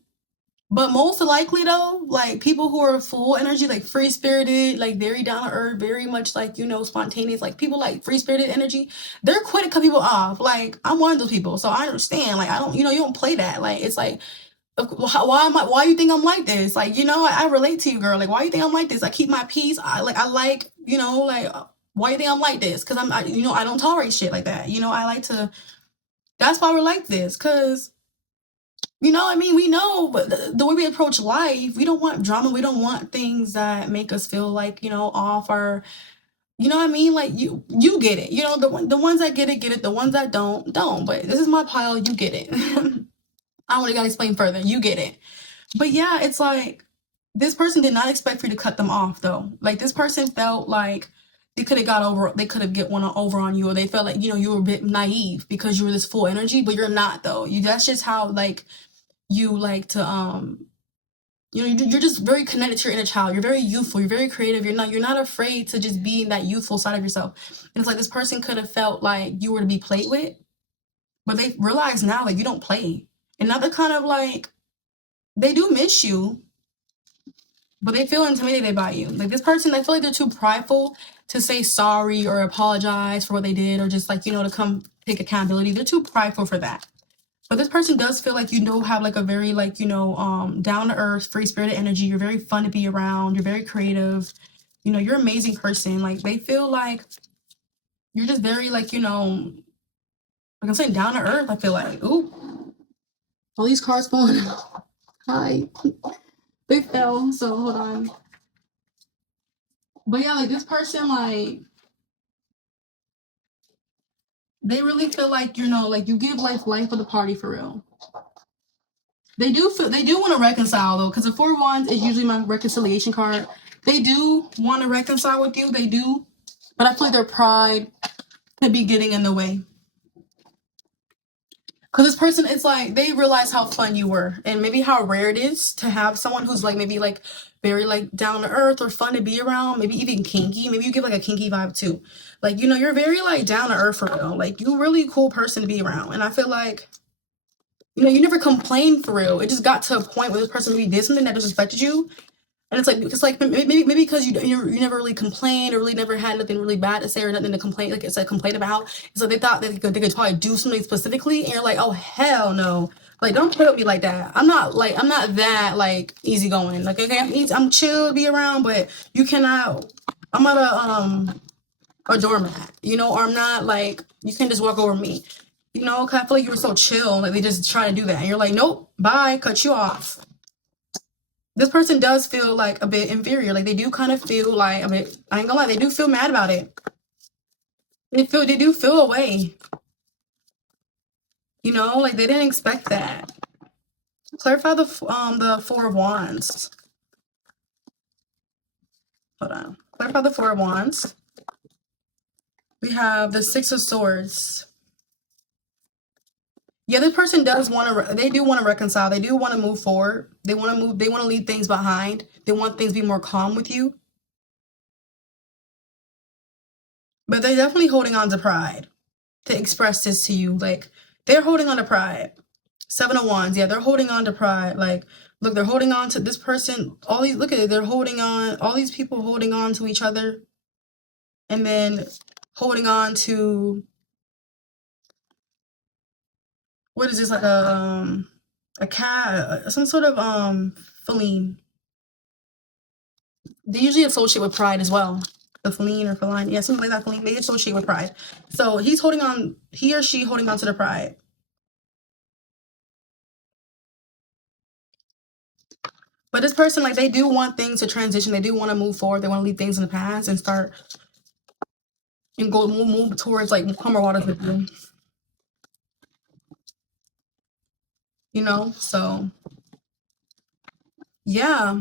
But most likely though, like, people who are full energy, like free spirited, like very down to earth, very much like, spontaneous, like people like free spirited energy, they're quick to cut people off. Like, I'm one of those people, so I understand. Like, I don't, you don't play that. Like, it's like, why you think I'm like this? Like, I relate to you, girl. Like, why you think I'm like this? I keep my peace. I like, why you think I'm like this? Because I don't tolerate shit like that. I like to, that's why we're like this. Because, we know, but the way we approach life, we don't want drama. We don't want things that make us feel like, off, or, like, you get it. The ones that get it. The ones that don't. But this is my pile. You get it. I don't really gotta explain further. You get it. But yeah, it's like, this person did not expect for you to cut them off though. Like, this person felt like they could have get one over on you, or they felt like, you were a bit naive because you were this full energy, but you're not though. That's just how, like, you like to you're just very connected to your inner child. You're very youthful, you're very creative, you're not afraid to just be in that youthful side of yourself. And it's like, this person could have felt like you were to be played with, but they realize now, like, you don't play. And now they're kind of like, they do miss you, but they feel intimidated by you. Like, this person, I feel like they're too prideful to say sorry or apologize for what they did, or just like, to come take accountability. They're too prideful for that. But this person does feel like have like a very like, down to earth, free spirited energy. You're very fun to be around. You're very creative. You're an amazing person. Like, they feel like you're just very like, like I'm saying, down to earth. I feel like, ooh, all these cards falling. Hi. They fell, so hold on. But yeah, like, this person, like, they really feel like, like, you give life of the party for real. They do want to reconcile though, because the Four of Wands is usually my reconciliation card. They do want to reconcile with you. They do. but I feel like their pride could be getting in the way. Because this person, it's like they realize how fun you were and maybe how rare it is to have someone who's like maybe like very like down to earth or fun to be around, maybe even kinky. Maybe you give like a kinky vibe too. Like, you know, you're very like down to earth for real. Like, you're really cool person to be around. And I feel like, you know, you never complained for real. It just got to a point where this person maybe did something that disrespected you. And it's like maybe because you never really complained or really never had nothing really bad to say or nothing to complain, like it's a complaint about. So they thought that they could probably do something specifically, and you're like, oh hell no, like don't play with me like that. I'm not that like easygoing. Like, okay, I'm chill to be around, but you cannot. I'm not a doormat, you know, or I'm not like you can't just walk over me, you know. Cause I feel like you were so chill, like they just try to do that, and you're like, nope, bye, cut you off. This person does feel like a bit inferior. Like they do kind of feel like a bit, I ain't gonna lie, they do feel mad about it. They do feel away. You know, like they didn't expect that. Clarify the Four of Wands. Hold on. Clarify the Four of Wands. We have the Six of Swords. Yeah, this person does want to, they do want to reconcile. They do want to move forward. They want to leave things behind. They want things to be more calm with you. But they're definitely holding on to pride to express this to you. Like, they're holding on to pride. Seven of Wands. Yeah, they're holding on to pride. Like, look, they're holding on to this person. All these, look at it. They're holding on. All these people holding on to each other. And then holding on to, what is this? Like a cat, some sort of feline. They usually associate with pride as well. The feline or feline. Yeah, something like that. Feline. They associate with pride. So he's holding on, he or she holding on to the pride. But this person, like, they do want things to transition. They do want to move forward. They want to leave things in the past and start and go move towards like calmer waters with you. You know, so yeah.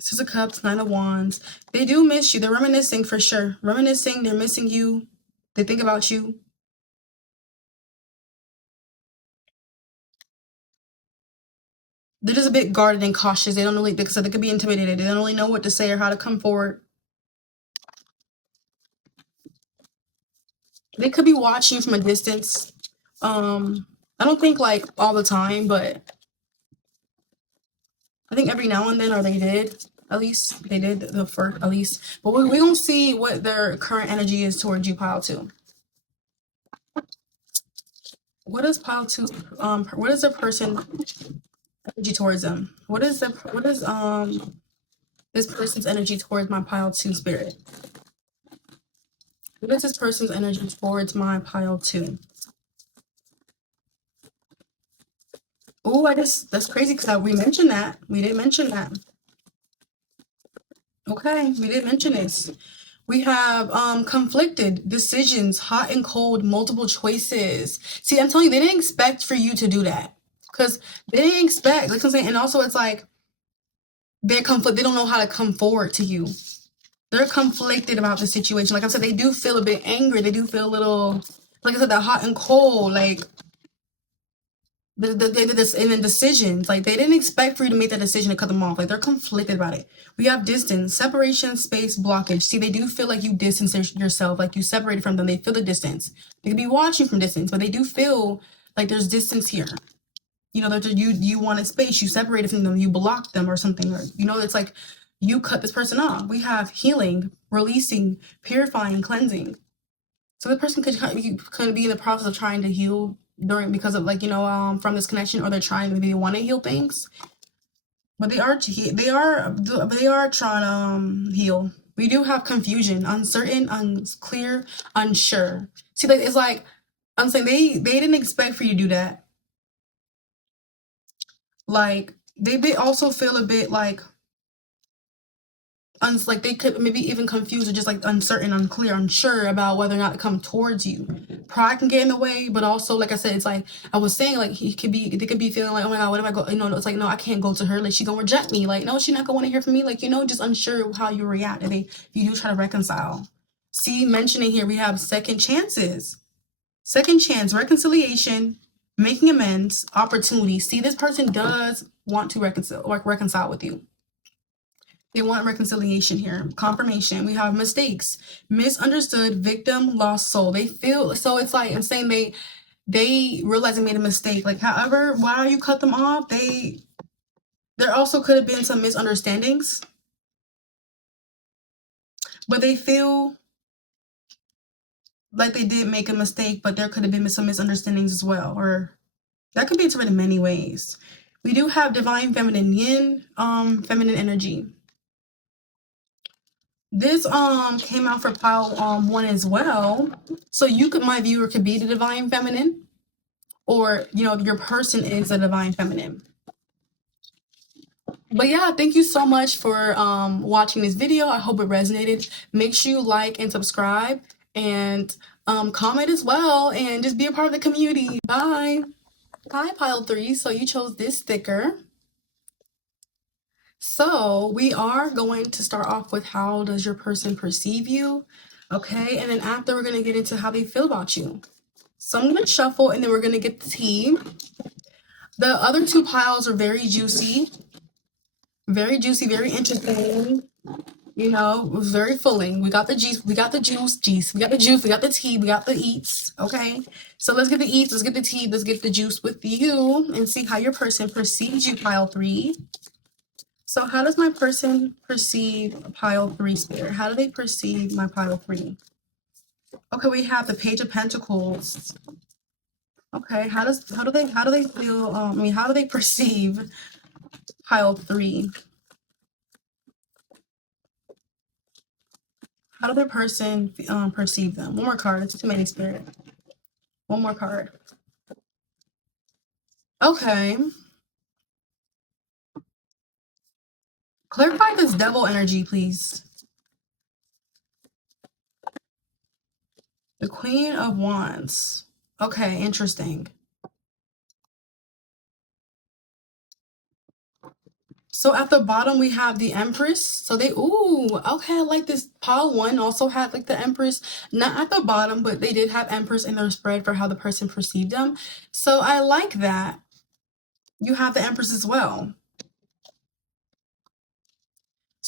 Six of Cups, Nine of Wands. They do miss you. They're reminiscing for sure. Reminiscing. They're missing you. They think about you. They're just a bit guarded and cautious. They don't really, because they could be intimidated. They don't really know what to say or how to come forward. They could be watching you from a distance. I don't think like all the time, but I think every now and then, or they did. At least they did the first, at least. But we don't see what their current energy is towards you, pile two. What is pile two? What is the person energy towards them? What is this person's energy towards my pile two spirit? What is this person's energy towards my pile two? Oh, that's crazy because we mentioned that. We did mention that. Okay, we did mention this. We have conflicted decisions, hot and cold, multiple choices. See, I'm telling you, they didn't expect for you to do that. Because they didn't expect, like I'm saying, and also it's like they don't know how to come forward to you. They're conflicted about the situation. Like I said, they do feel a bit angry. They do feel a little, like I said, the hot and cold, like and then decisions. Like they didn't expect for you to make that decision to cut them off. Like they're conflicted about it. We have distance, separation, space, blockage. See, they do feel like you distance yourself, like you separated from them. They feel the distance. They could be watching from distance, but they do feel like there's distance here. You know, that you wanted space, you separated from them, you blocked them or something. Or, you know, it's like you cut this person off. We have healing, releasing, purifying, cleansing. So the person could be in the process of trying to heal because of like, you know, from this connection, or they're trying, maybe they want to heal things, but they are trying to heal. We do have confusion, uncertain, unclear, unsure. See, like it's like I'm saying, they didn't expect for you to do that. Like they also feel a bit like like they could maybe even confused or just like uncertain, unclear, unsure about whether or not to come towards you. Pride can get in the way, but also like I said, it's like I was saying, like they could be feeling like, oh my god, what if I go? It's like, no, I can't go to her. Like she gonna reject me. Like no, she's not gonna want to hear from me. Like just unsure how you react. And if you do try to reconcile. See, mentioning here we have second chances, second chance, reconciliation, making amends, opportunity. See, this person does want to reconcile with you. They want reconciliation here. Confirmation. We have mistakes, misunderstood, victim, lost soul. They feel so. It's like I'm saying they realize they made a mistake. Like, however, while you cut them off, there also could have been some misunderstandings, but they feel like they did make a mistake, but there could have been some misunderstandings as well, or that could be interpreted in many ways. We do have divine feminine yin, feminine energy. This came out for pile 1 as well. So my viewer could be the divine feminine, or your person is a divine feminine. But yeah, thank you so much for watching this video. I hope it resonated. Make sure you like and subscribe, and comment as well, and just be a part of the community. Bye. Hi, pile 3. So you chose this sticker. So we are going to start off with how does your person perceive you? Okay, and then after we're going to get into how they feel about you. So I'm going to shuffle, and then we're going to get the tea. The other 2 piles are very juicy, very interesting. It was very filling. We got the juice, we got the juice, we got the juice, we got the tea, we got the eats. Okay, so let's get the eats, let's get the tea, let's get the juice with you, and see how your person perceives you, pile 3. So how does my person perceive pile 3, Spirit? How do they perceive my pile 3? Okay, we have the Page of Pentacles. Okay, how do they feel? How do they perceive pile 3? How do their person perceive them? One more card. It's too many, Spirit. One more card. Okay. Clarify this devil energy, please. The Queen of Wands. Okay, interesting. So at the bottom, we have the Empress. So okay, I like this. Pile 1 also had like the Empress, not at the bottom, but they did have Empress in their spread for how the person perceived them. So I like that. You have the Empress as well.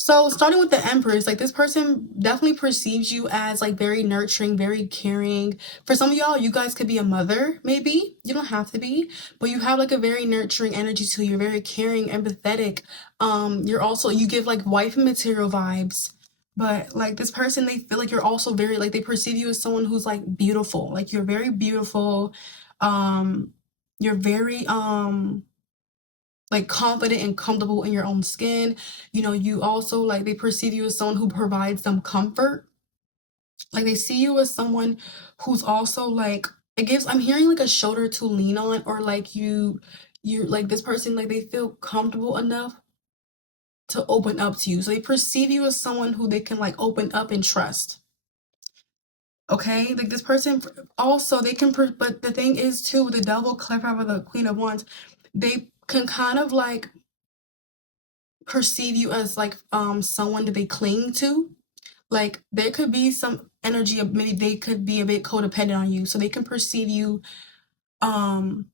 So starting with the Empress, like this person definitely perceives you as like very nurturing, very caring. For some of y'all, you guys could be a mother, maybe. You don't have to be, but you have like a very nurturing energy to you. You're very caring, empathetic. You give like wife material vibes. But like this person, they feel like you're also very, like they perceive you as someone who's like beautiful. Like you're very beautiful. You're very like confident and comfortable in your own skin. You also like they perceive you as someone who provides them comfort. Like they see you as someone who's also like I'm hearing like a shoulder to lean on, or like you're like this person, like they feel comfortable enough to open up to you. So they perceive you as someone who they can like open up and trust. Okay, like this person also they can but the thing is too, with the devil, clarify with the Queen of Wands, they can kind of like perceive you as like someone that they cling to. Like there could be some energy of maybe they could be a bit codependent on you, so they can perceive you because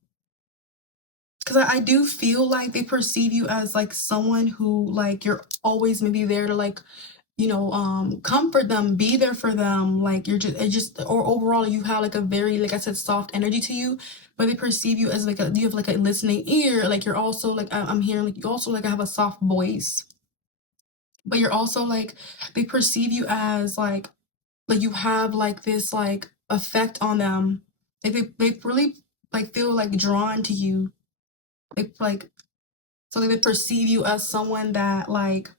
I do feel like they perceive you as like someone who like you're always maybe there to like comfort them, be there for them. Like or overall you have like a very, like I said, soft energy to you, but they perceive you as like you have like a listening ear. Like you're also like I'm hearing like you also like have a soft voice, but you're also like they perceive you as like you have like this like effect on them. Like they really like feel like drawn to you. Like so like they perceive you as someone that like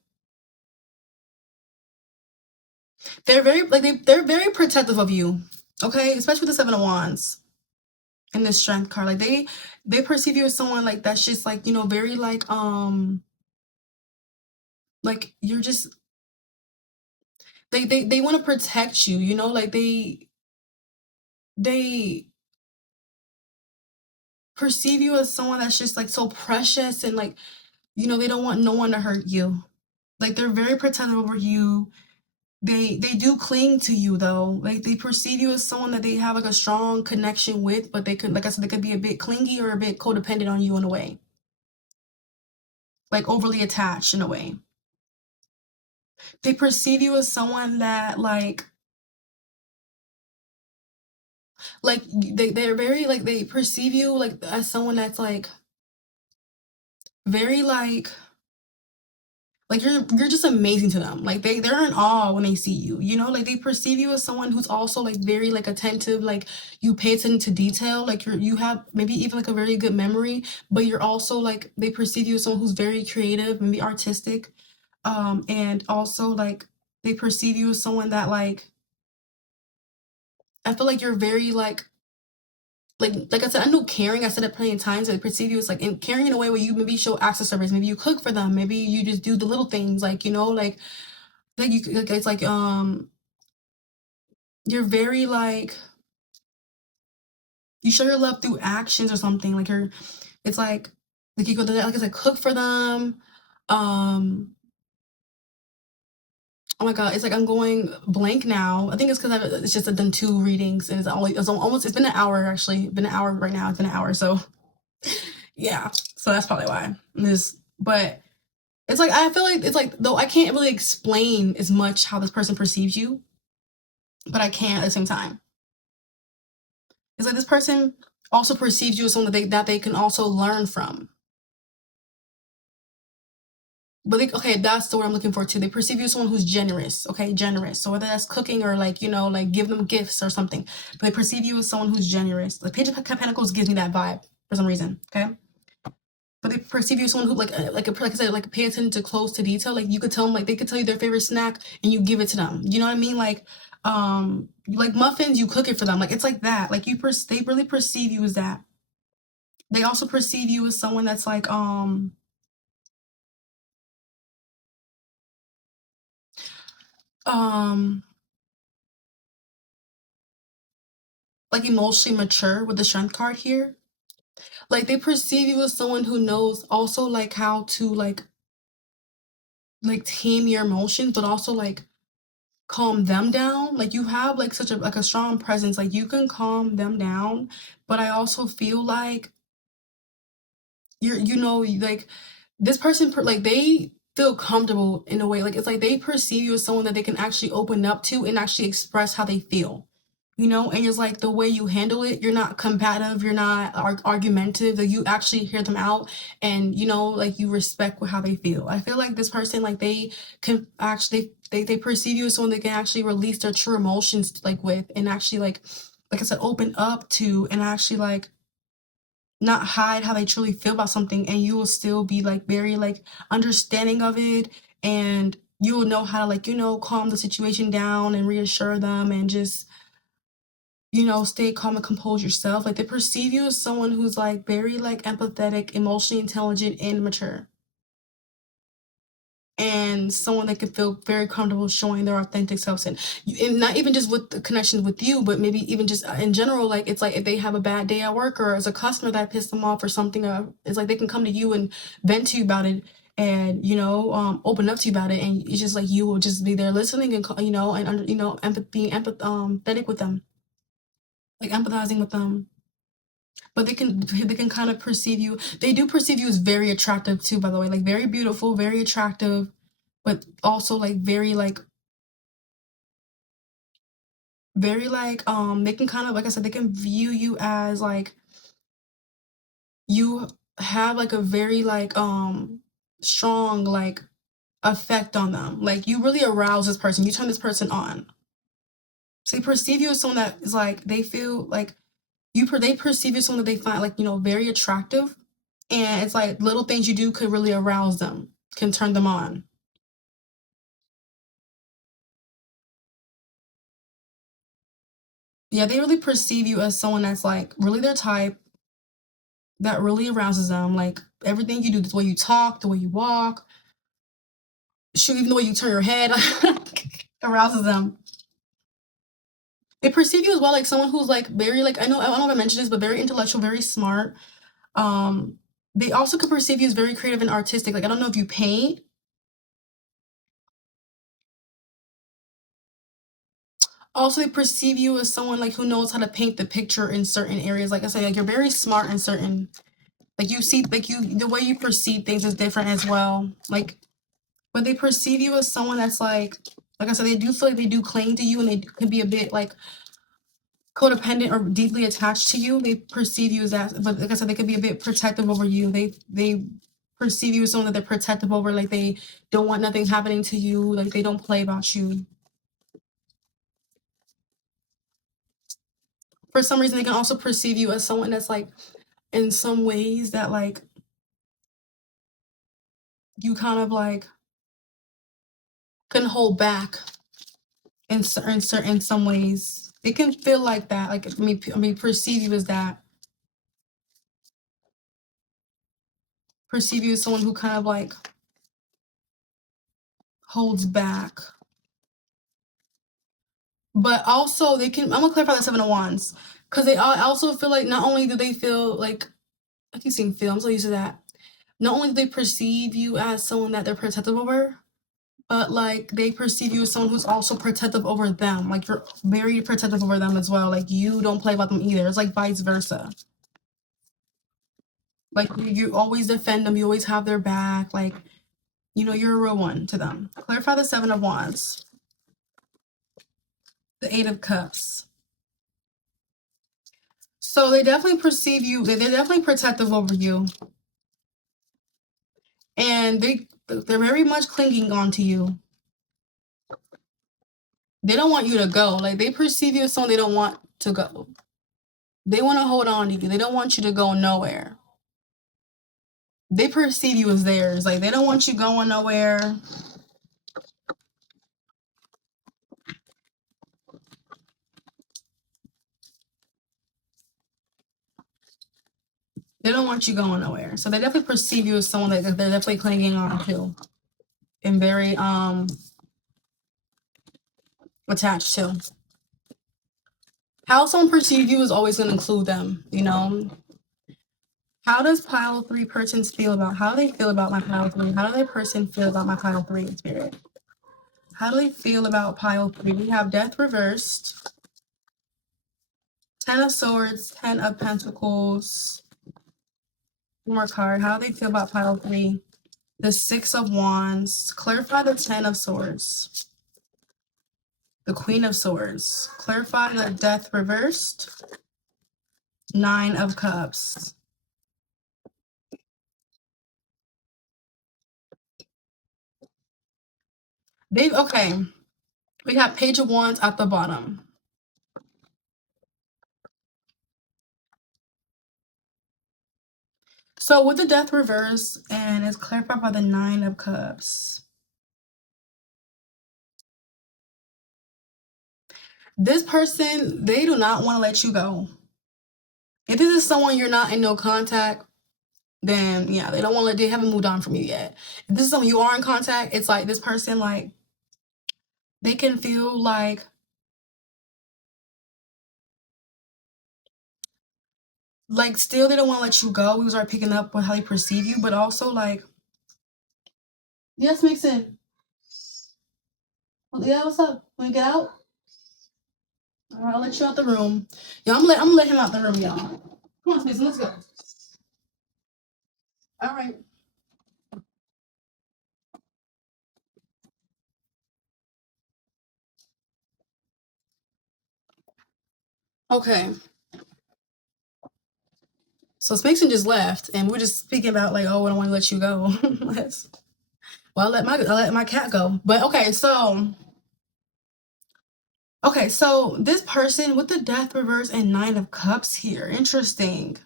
they're very like they're very protective of you. Okay, especially with the 7 of Wands and the Strength card. Like they perceive you as someone like that's just like very like you're just they want to protect you, you know, like they perceive you as someone that's just like so precious, and like, you know, they don't want no one to hurt you. Like they're very protective over you. They do cling to you though. Like they perceive you as someone that they have like a strong connection with, but they could, like I said, they could be a bit clingy or a bit codependent on you in a way. Like overly attached in a way. They perceive you as someone that like they're very like, they perceive you like as someone that's like very like you're just amazing to them. Like they're in awe when they see you, you know, like they perceive you as someone who's also like very like attentive, like you pay attention to detail, like you have maybe even like a very good memory, but you're also like, they perceive you as someone who's very creative, maybe artistic. And also like they perceive you as someone that like, I feel like you're very like I said, I know caring. I said it plenty of times. I perceive you as like in caring in a way where you maybe show acts of service. Maybe you cook for them. Maybe you just do the little things, like, you know, like you like it's like you're very like, you show your love through actions or something. Like you're, it's like you go to, like I said, cook for them. Um oh my god, it's like I'm going blank now. I think it's because it's just I've done two readings, and it's almost, it's been an hour actually. It's been an hour right now. It's been an hour, so yeah. So that's probably why. This, but it's like, I feel like it's like, though I can't really explain as much how this person perceives you, but I can at the same time. It's like this person also perceives you as someone that they can also learn from. But they, okay, that's the word I'm looking for too. They perceive you as someone who's generous. Okay, generous. So whether that's cooking or like, you know, like give them gifts or something, but they perceive you as someone who's generous. Like Page of Pentacles gives me that vibe for some reason. Okay, but they perceive you as someone who like I said, like pay attention to close to detail. Like you could tell them, like they could tell you their favorite snack and you give it to them. You know what I mean? Like muffins, you cook it for them. Like it's like that. Like they really perceive you as that. They also perceive you as someone that's um like emotionally mature with the strength card here. Like they perceive you as someone who knows also like how to like tame your emotions, but also like calm them down. Like you have like such a like a strong presence. Like you can calm them down, but I also feel like you're, you know, like this person like they feel comfortable in a way, like it's like they perceive you as someone that they can actually open up to and actually express how they feel, you know. And it's like the way you handle it, you're not combative, you're not argumentative, like you actually hear them out, and you know, like you respect how they feel. I feel like this person, like they can actually, they perceive you as someone they can actually release their true emotions like with, and actually like I said, open up to, and actually like not hide how they truly feel about something, and you will still be like very like understanding of it, and you will know how to, like, you know, calm the situation down and reassure them, and just, you know, stay calm and compose yourself. Like they perceive you as someone who's like very like empathetic, emotionally intelligent, and mature, and someone that can feel very comfortable showing their authentic selves, and not even just with the connections with you, but maybe even just in general. Like it's like if they have a bad day at work, or as a customer that pissed them off or something, it's like they can come to you and vent to you about it, and you know, open up to you about it, and it's just like you will just be there listening, and you know, and under, you know, being empathetic with them, like empathizing with them. But they can kind of perceive you. They do perceive you as very attractive too, by the way, like very beautiful, very attractive, but also like very like they can kind of, like I said, they can view you as like you have like a very like strong like effect on them. Like you really arouse this person, you turn this person on. So they perceive you as someone that is like, they feel like they perceive you as someone that they find, like, you know, very attractive, and it's like little things you do could really arouse them, can turn them on. Yeah, they really perceive you as someone that's like really their type, that really arouses them. Like everything you do, the way you talk, the way you walk, shoot, even the way you turn your head. arouses them. They perceive you as well like someone who's like very like I don't know if I mentioned this, but very intellectual, very smart. Um, they also could perceive you as very creative and artistic. Like I don't know if you paint. Also, they perceive you as someone like who knows how to paint the picture in certain areas. Like I said, like you're very smart in certain like you see like you the way you perceive things is different as well. Like but they perceive you as someone that's like I said, they do feel like they do cling to you and they could be a bit like codependent or deeply attached to you. They perceive you as that, but like I said, they could be a bit protective over you. They perceive you as someone that they're protective over, like they don't want nothing happening to you, like they don't play about you. For some reason, they can also perceive you as someone that's like in some ways that like you kind of like can hold back in certain some ways. It can feel like that. Like I mean, perceive you as that. Perceive you as someone who kind of like holds back. But also, they can. I'm gonna clarify the Seven of Wands because they also feel like not only do they feel like I keep saying feel. I'm so used to that. Not only do they perceive you as someone that they're protective over, but like they perceive you as someone who's also protective over them. Like you're very protective over them as well. Like you don't play about them either. It's like vice versa. Like you always defend them. You always have their back. Like you're a real one to them. Clarify the Seven of Wands. The Eight of Cups. So they definitely perceive you. They're definitely protective over you, and they're very much clinging on to you. They don't want you to go. Like they perceive you as someone they don't want to go. They want to hold on to you. They don't want you to go nowhere. They perceive you as theirs. Like they don't want you going nowhere. They don't want you going nowhere. So they definitely perceive you as someone that they're definitely clinging on to and very attached to. How someone perceives you is always going to include them. How does pile three persons feel about how do they feel about my pile three? How do that person feel about my pile three in spirit? How do they feel about pile three? We have death reversed, 10 of Swords, 10 of Pentacles. One more card. How do they feel about pile three? The Six of Wands. Clarify the 10 of Swords. The Queen of Swords. Clarify the Death reversed. 9 of Cups. Okay. We got Page of Wands at the bottom. So with the Death reverse, and it's clarified by the 9 of Cups. This person, they do not want to let you go. If this is someone you're not in no contact, then yeah, they don't want to let, they haven't moved on from you yet. If this is someone you are in contact, it's like this person, like, they can feel like still they don't want to let you go. We was already picking up with how they perceive you, but also like, yes, makes sense. Yeah, what's up? Want to get out? All right, I'll let you out the room. Yeah, I'm gonna let him out the room, y'all. Come on, Mason, let's go. All right. Okay. So Mason just left, and we're just speaking about like, oh, I don't want to let you go. Well, I let my cat go. But okay, so this person with the Death reverse and 9 of Cups here. Interesting.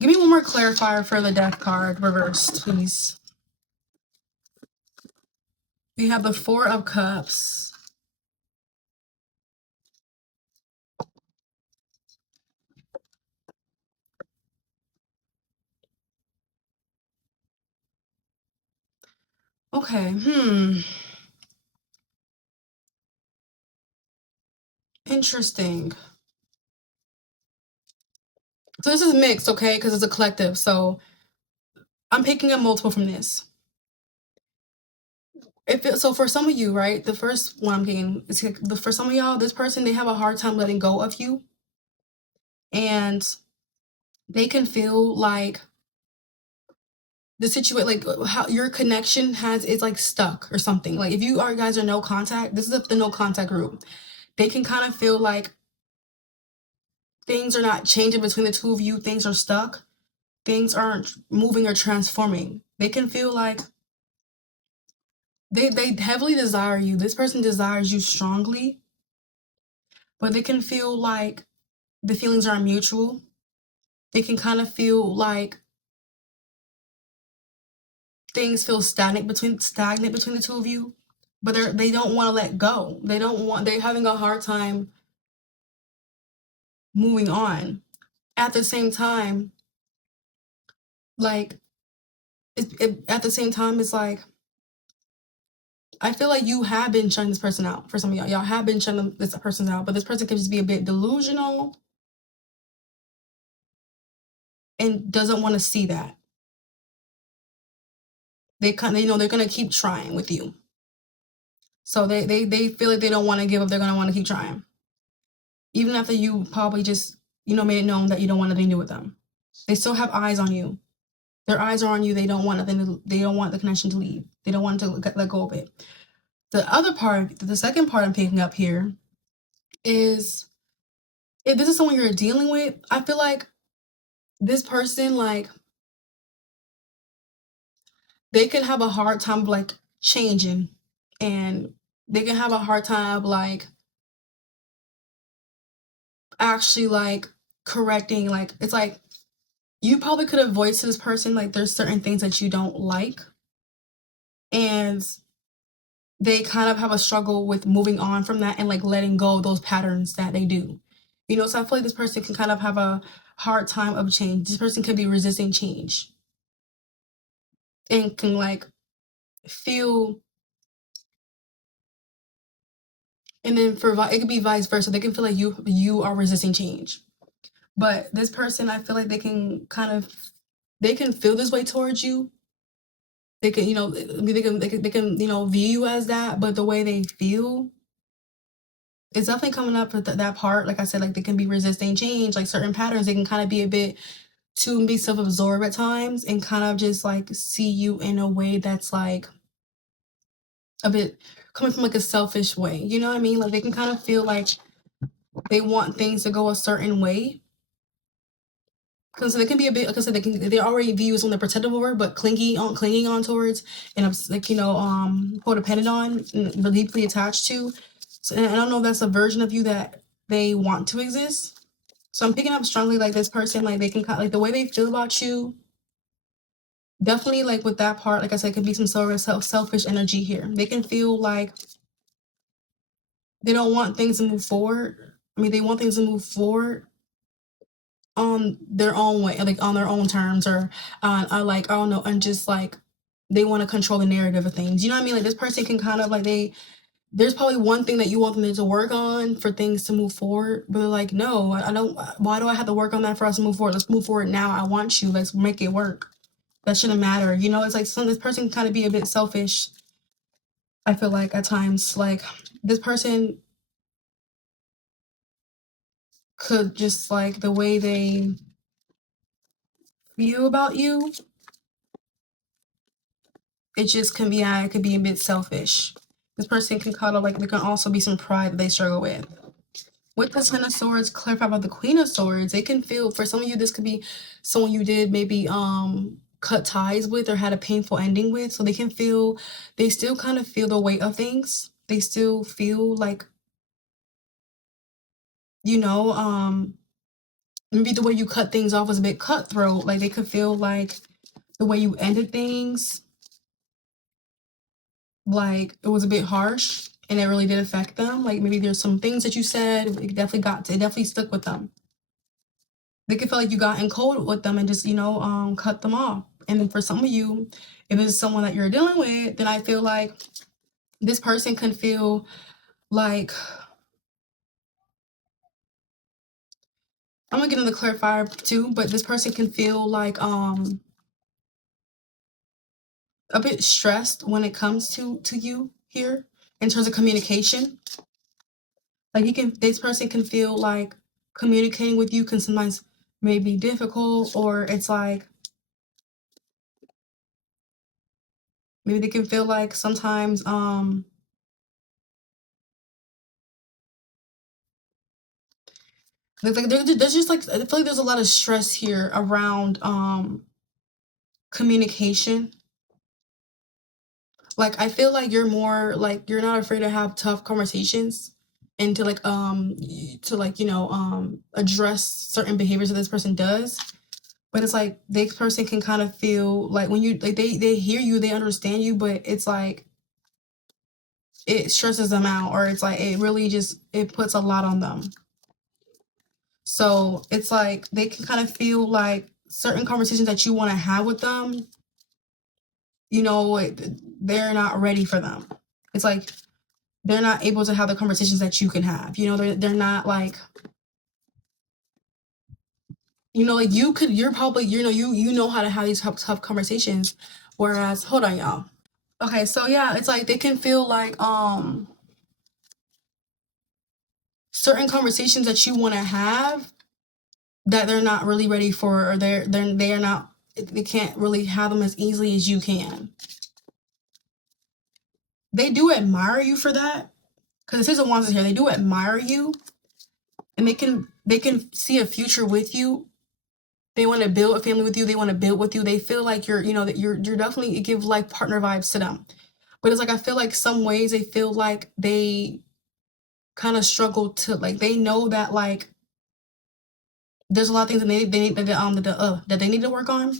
Give me one more clarifier for the Death card reversed, please. We have the 4 of Cups. Okay. Interesting. So this is mixed, okay? Because it's a collective. So I'm picking up multiple from this. So for some of you, right, the first one I'm getting is for some of y'all, this person, they have a hard time letting go of you, and they can feel like the situation, like how your connection is like stuck or something. Like if you are guys are no contact, this is the no contact group. They can kind of feel like things are not changing between the two of you. Things are stuck. Things aren't moving or transforming. They can feel like they heavily desire you. This person desires you strongly, but they can feel like the feelings aren't mutual. They can kind of feel like things feel stagnant between the two of you, but they don't want to let go. They're having a hard time moving on. At the same time, like at the same time, it's like I feel like you have been shutting this person out. For some of y'all, y'all have been shutting this person out, but this person could just be a bit delusional and doesn't want to see that. They're gonna keep trying with you. So they feel like they don't want to give up. They're gonna want to keep trying, even after you probably just made it known that you don't want nothing to do with them. They still have eyes on you. Their eyes are on you. They don't want nothing. They don't want the connection to leave. They don't want to let go of it. The second part I'm picking up here is if this is someone you're dealing with. I feel like this person, like, they can have a hard time like changing, and they can have a hard time like actually like correcting. Like it's like you probably could have voiced to this person like there's certain things that you don't like, and they kind of have a struggle with moving on from that and like letting go of those patterns that they do. So I feel like this person can kind of have a hard time of change. This person could be resisting change and can like feel, and then it could be vice versa. They can feel like you are resisting change. But this person, I feel like they can feel this way towards you. They can, they can, view you as that, but the way they feel, it's definitely coming up with that part. Like I said, like they can be resisting change, like certain patterns. They can kind of be a bit too be self-absorbed at times and kind of just like see you in a way that's like a bit coming from like a selfish way. You know what I mean? Like they can kind of feel like they want things to go a certain way. Because they can be a bit, like I said, they already view as on the protective over, but clinging on towards, and like codependent on, and deeply attached to. So, and I don't know if that's a version of you that they want to exist. So I'm picking up strongly like this person, like they can like the way they feel about you. Definitely like with that part, like I said, could be some sort of selfish energy here. They can feel like they don't want things to move forward. I mean, they want things to move forward on their own way, like on their own terms, or like I don't know, and just like they want to control the narrative of things. You know what I mean? Like this person can kind of like there's probably one thing that you want them to work on for things to move forward, but they're like, no, I don't. Why do I have to work on that for us to move forward? Let's move forward now. I want you. Let's make it work. That shouldn't matter. It's like this person can kind of be a bit selfish. I feel like at times, like this person could just like the way they feel about you, it just can be, it could be a bit selfish. This person can kind of like, there can also be some pride that they struggle with. With the Ten of Swords, clarify about the Queen of Swords, they can feel, for some of you, this could be someone you did maybe cut ties with or had a painful ending with. So they still kind of feel the weight of things. They still feel like, maybe the way you cut things off was a bit cutthroat. Like they could feel like the way you ended things, like it was a bit harsh and it really did affect them. Like maybe there's some things that you said, it definitely stuck with them. They could feel like you got in cold with them and just, cut them off. And then for some of you, if it's someone that you're dealing with, then I feel like this person can feel like, I'm gonna get into the clarifier too, but this person can feel like a bit stressed when it comes to you here in terms of communication. Like this person can feel like communicating with you can sometimes may be difficult, or it's like maybe they can feel like sometimes like there's just like, I feel like there's a lot of stress here around communication. Like I feel like you're more like you're not afraid to have tough conversations and to like address certain behaviors that this person does. But it's like this person can kind of feel like when you like they hear you, they understand you, but it's like it stresses them out, or it's like it really just it puts a lot on them. So it's like they can kind of feel like certain conversations that you want to have with them, they're not ready for them. It's like they're not able to have the conversations that you can have. They're not like, like you're probably, you know how to have these tough conversations. Whereas, hold on, y'all. Okay, so yeah, it's like they can feel like certain conversations that you want to have that they're not really ready for, or they are not, they can't really have them as easily as you can. They do admire you for that, because this is the ones here. They do admire you, and they can see a future with you. They want to build a family with you. They want to build with you. They feel like that you're definitely, give life partner vibes to them. But it's like I feel like some ways they feel like they kind of struggle to, like, they know that like there's a lot of things that they need that they need to work on.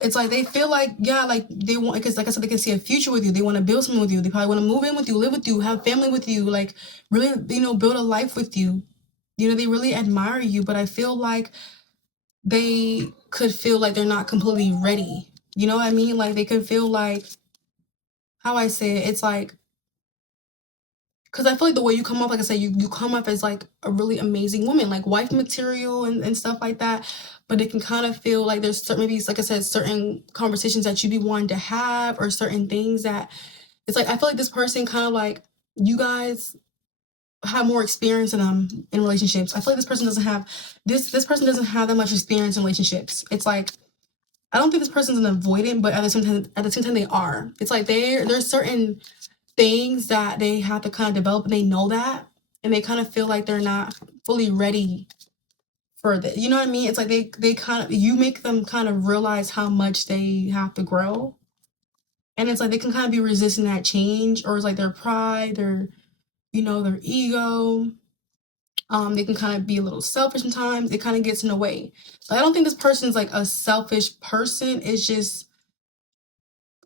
It's like they feel like, yeah, like they want, because like I said, they can see a future with you. They want to build something with you. They probably want to move in with you, live with you, have family with you, like really, build a life with you. They really admire you, but I feel like they could feel like they're not completely ready. You know what I mean? Like they could feel like, how I say it, it's like, because I feel like the way you come up, like I said, you come up as like a really amazing woman, like wife material and stuff like that. But it can kind of feel like there's certain, maybe like I said, certain conversations that you be wanting to have, or certain things that it's like I feel like this person kind of like, you guys have more experience in them in relationships. I feel like this person doesn't have that much experience in relationships. It's like I don't think this person's an avoidant, but at the same time they are. It's like there's certain things that they have to kind of develop, and they know that, and they kind of feel like they're not fully ready for this. You know what I mean? It's like they kind of, you make them kind of realize how much they have to grow, and it's like they can kind of be resisting that change, or it's like their pride, their ego. They can kind of be a little selfish sometimes. It kind of gets in the way. So I don't think this person's like a selfish person. It's just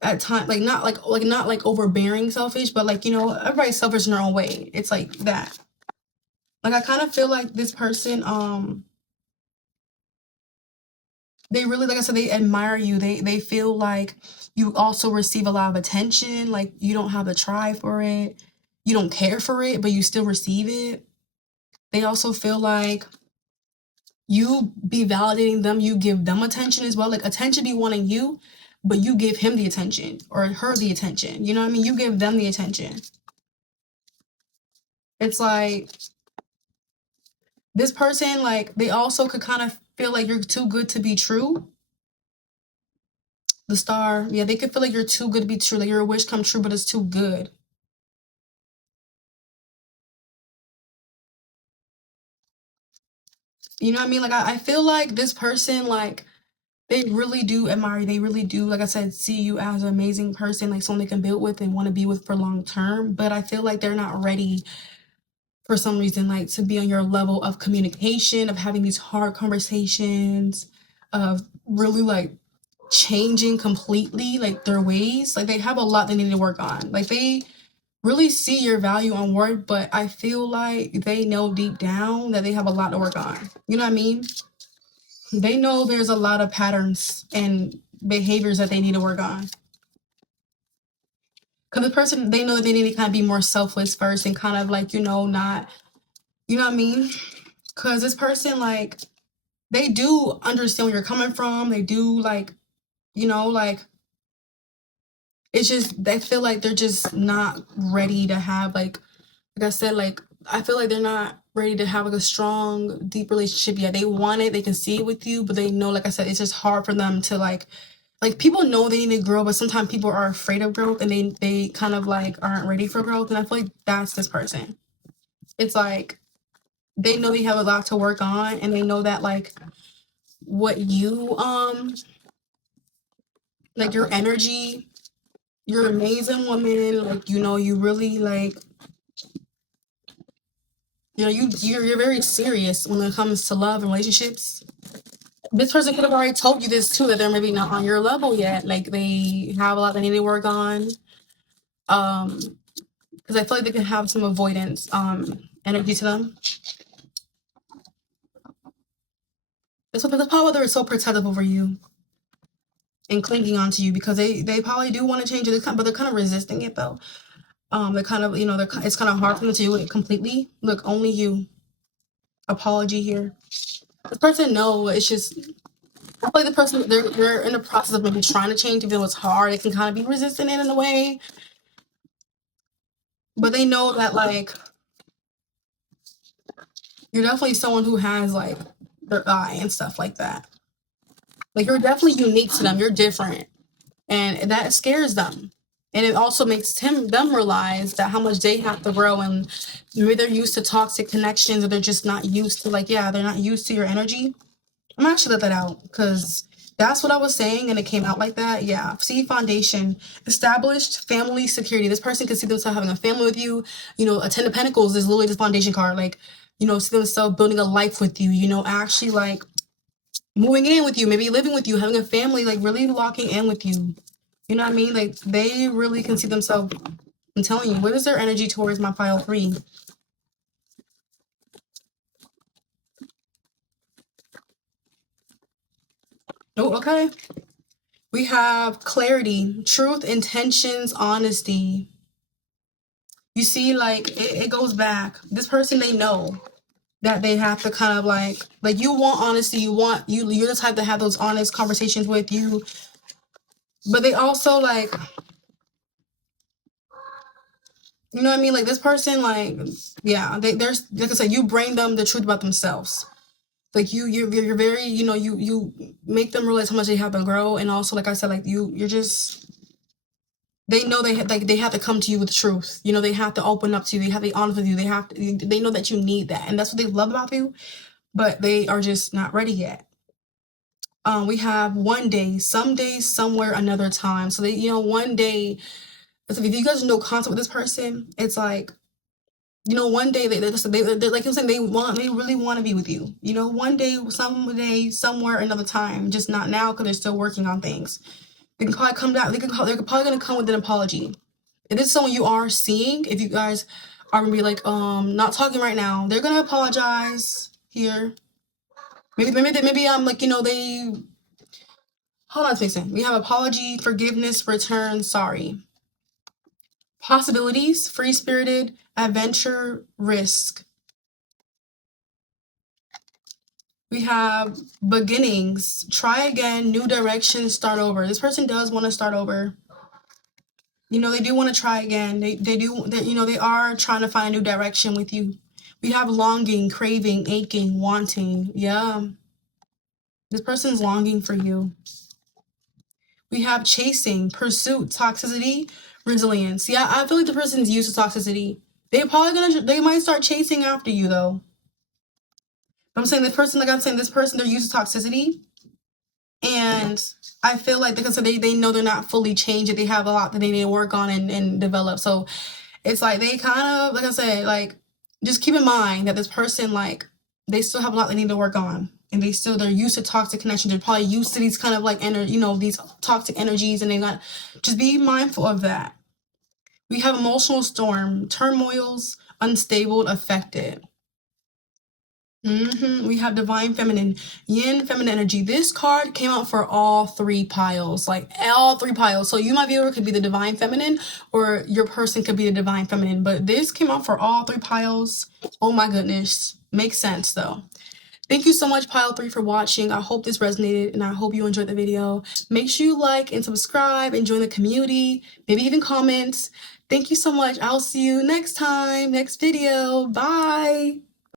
at times like not like overbearing selfish, but like everybody's selfish in their own way. It's like that. Like I kind of feel like this person they really, like I said, they admire you. They feel like you also receive a lot of attention. Like you don't have to try for it. You don't care for it, but you still receive it. They also feel like you be validating them, you give them attention as well. Like attention be wanting you, but you give him the attention or her the attention. You know what I mean? You give them the attention. It's like this person, like they also could kind of feel like you're too good to be true. The star, yeah, they could feel like you're too good to be true, like your wish come true, but it's too good. You know what I mean? Like I feel like this person, like they really do admire you. They really do, like I said, see you as an amazing person, like someone they can build with and want to be with for long term. But I feel like they're not ready for some reason, like to be on your level of communication, of having these hard conversations, of really like changing completely like their ways. Like they have a lot they need to work on. Like they really see your value on work, but I feel like they know deep down that they have a lot to work on. You know what I mean? they know there's a lot of patterns and behaviors that they need to work on. Because the person, they know that they need to kind of be more selfless first and kind of like, not, you know what I mean? Because this person, like, they do understand where you're coming from. They do, like, like, it's just, they feel like they're just not ready to have, like I said, like, I feel like they're not ready to have, like, a strong, deep relationship yet. They want it, they can see it with you, but they know, like I said, it's just hard for them to, like, people know they need to grow, but sometimes people are afraid of growth and they kind of, like, aren't ready for growth. And I feel like that's this person. It's like, they know they have a lot to work on, and they know that, like, what you, like, your energy, you're an amazing woman, like, you really, like, you're very serious when it comes to love and relationships. This person could have already told you this too, that they're maybe not on your level yet. Like, they have a lot they need to work on. Because I feel like they can have some avoidance energy to them. That's probably why they're so protective over you and clinging onto you, because they probably do want to change it, but they're kind of resisting it though. They're kind of, it's kind of hard for them to do it completely. Look, only you. Apology here. This person, no, it's just, I feel like the person, they're in the process of maybe trying to change, even though it's hard. It can kind of be resistant in a way. But they know that, like, you're definitely someone who has, like, their eye and stuff like that. Like, you're definitely unique to them. You're different. And that scares them. And it also makes them realize that how much they have to grow, and maybe they're used to toxic connections, or they're just not used to, like, they're not used to your energy. I'm actually let that out because that's what I was saying and it came out like that. Yeah. See, foundation, established family security. This person could see themselves having a family with you. A Ten of Pentacles is literally the foundation card. Like, see themselves building a life with you, actually, like, moving in with you, maybe living with you, having a family, like, really locking in with you. You know what I mean? Like, they really can see themselves. I'm telling you, what is their energy towards my pile 3? Oh, okay. We have clarity, truth, intentions, honesty. You see, like, it goes back. This person, they know that they have to kind of, like, you want honesty. You're the type to have those honest conversations with you. But they also, like, you know what I mean? Like, this person, like, yeah, there's, like I said, you bring them the truth about themselves. Like, you're very, you make them realize how much they have to grow. And also, like I said, like, you're just, they know they have to come to you with the truth. They have to open up to you. They have to be honest with you. They know that you need that. And that's what they love about you. But they are just not ready yet. We have one day, some days, somewhere, another time. So they, one day, if you guys know contact with this person, it's like, one day they're like I'm saying, they really want to be with you. One day, someday, somewhere, another time. Just not now because they're still working on things. They can probably come down. They're probably gonna come with an apology. If it's someone you are seeing, if you guys are gonna be like, not talking right now, they're gonna apologize here. Maybe I'm like, they, hold on, fixing. We have apology, forgiveness, return, sorry. Possibilities, free-spirited, adventure, risk. We have beginnings, try again, new direction, start over. This person does want to start over. They do want to try again. They are trying to find a new direction with you. We have longing, craving, aching, wanting. Yeah. This person's longing for you. We have chasing, pursuit, toxicity, resilience. Yeah, I feel like the person's used to toxicity. They might start chasing after you though. I'm saying this person, they're used to toxicity. And I feel like, because they know they're not fully changed. They have a lot that they need to work on and develop. So it's like they kind of, like I said, like, just keep in mind that this person, like, they still have a lot they need to work on. And they're used to toxic connections. They're probably used to these kind of, like, these toxic energies. And they got, just be mindful of that. We have emotional storm, turmoils, unstable, affected. We have Divine Feminine, Yin Feminine Energy. This card came out for all three piles, like all three piles. So you, my viewer, could be the Divine Feminine, or your person could be the Divine Feminine. But this came out for all three piles. Oh my goodness. Makes sense though. Thank you so much, Pile 3, for watching. I hope this resonated, and I hope you enjoyed the video. Make sure you like and subscribe and join the community. Maybe even comment. Thank you so much. I'll see you next time, next video. Bye.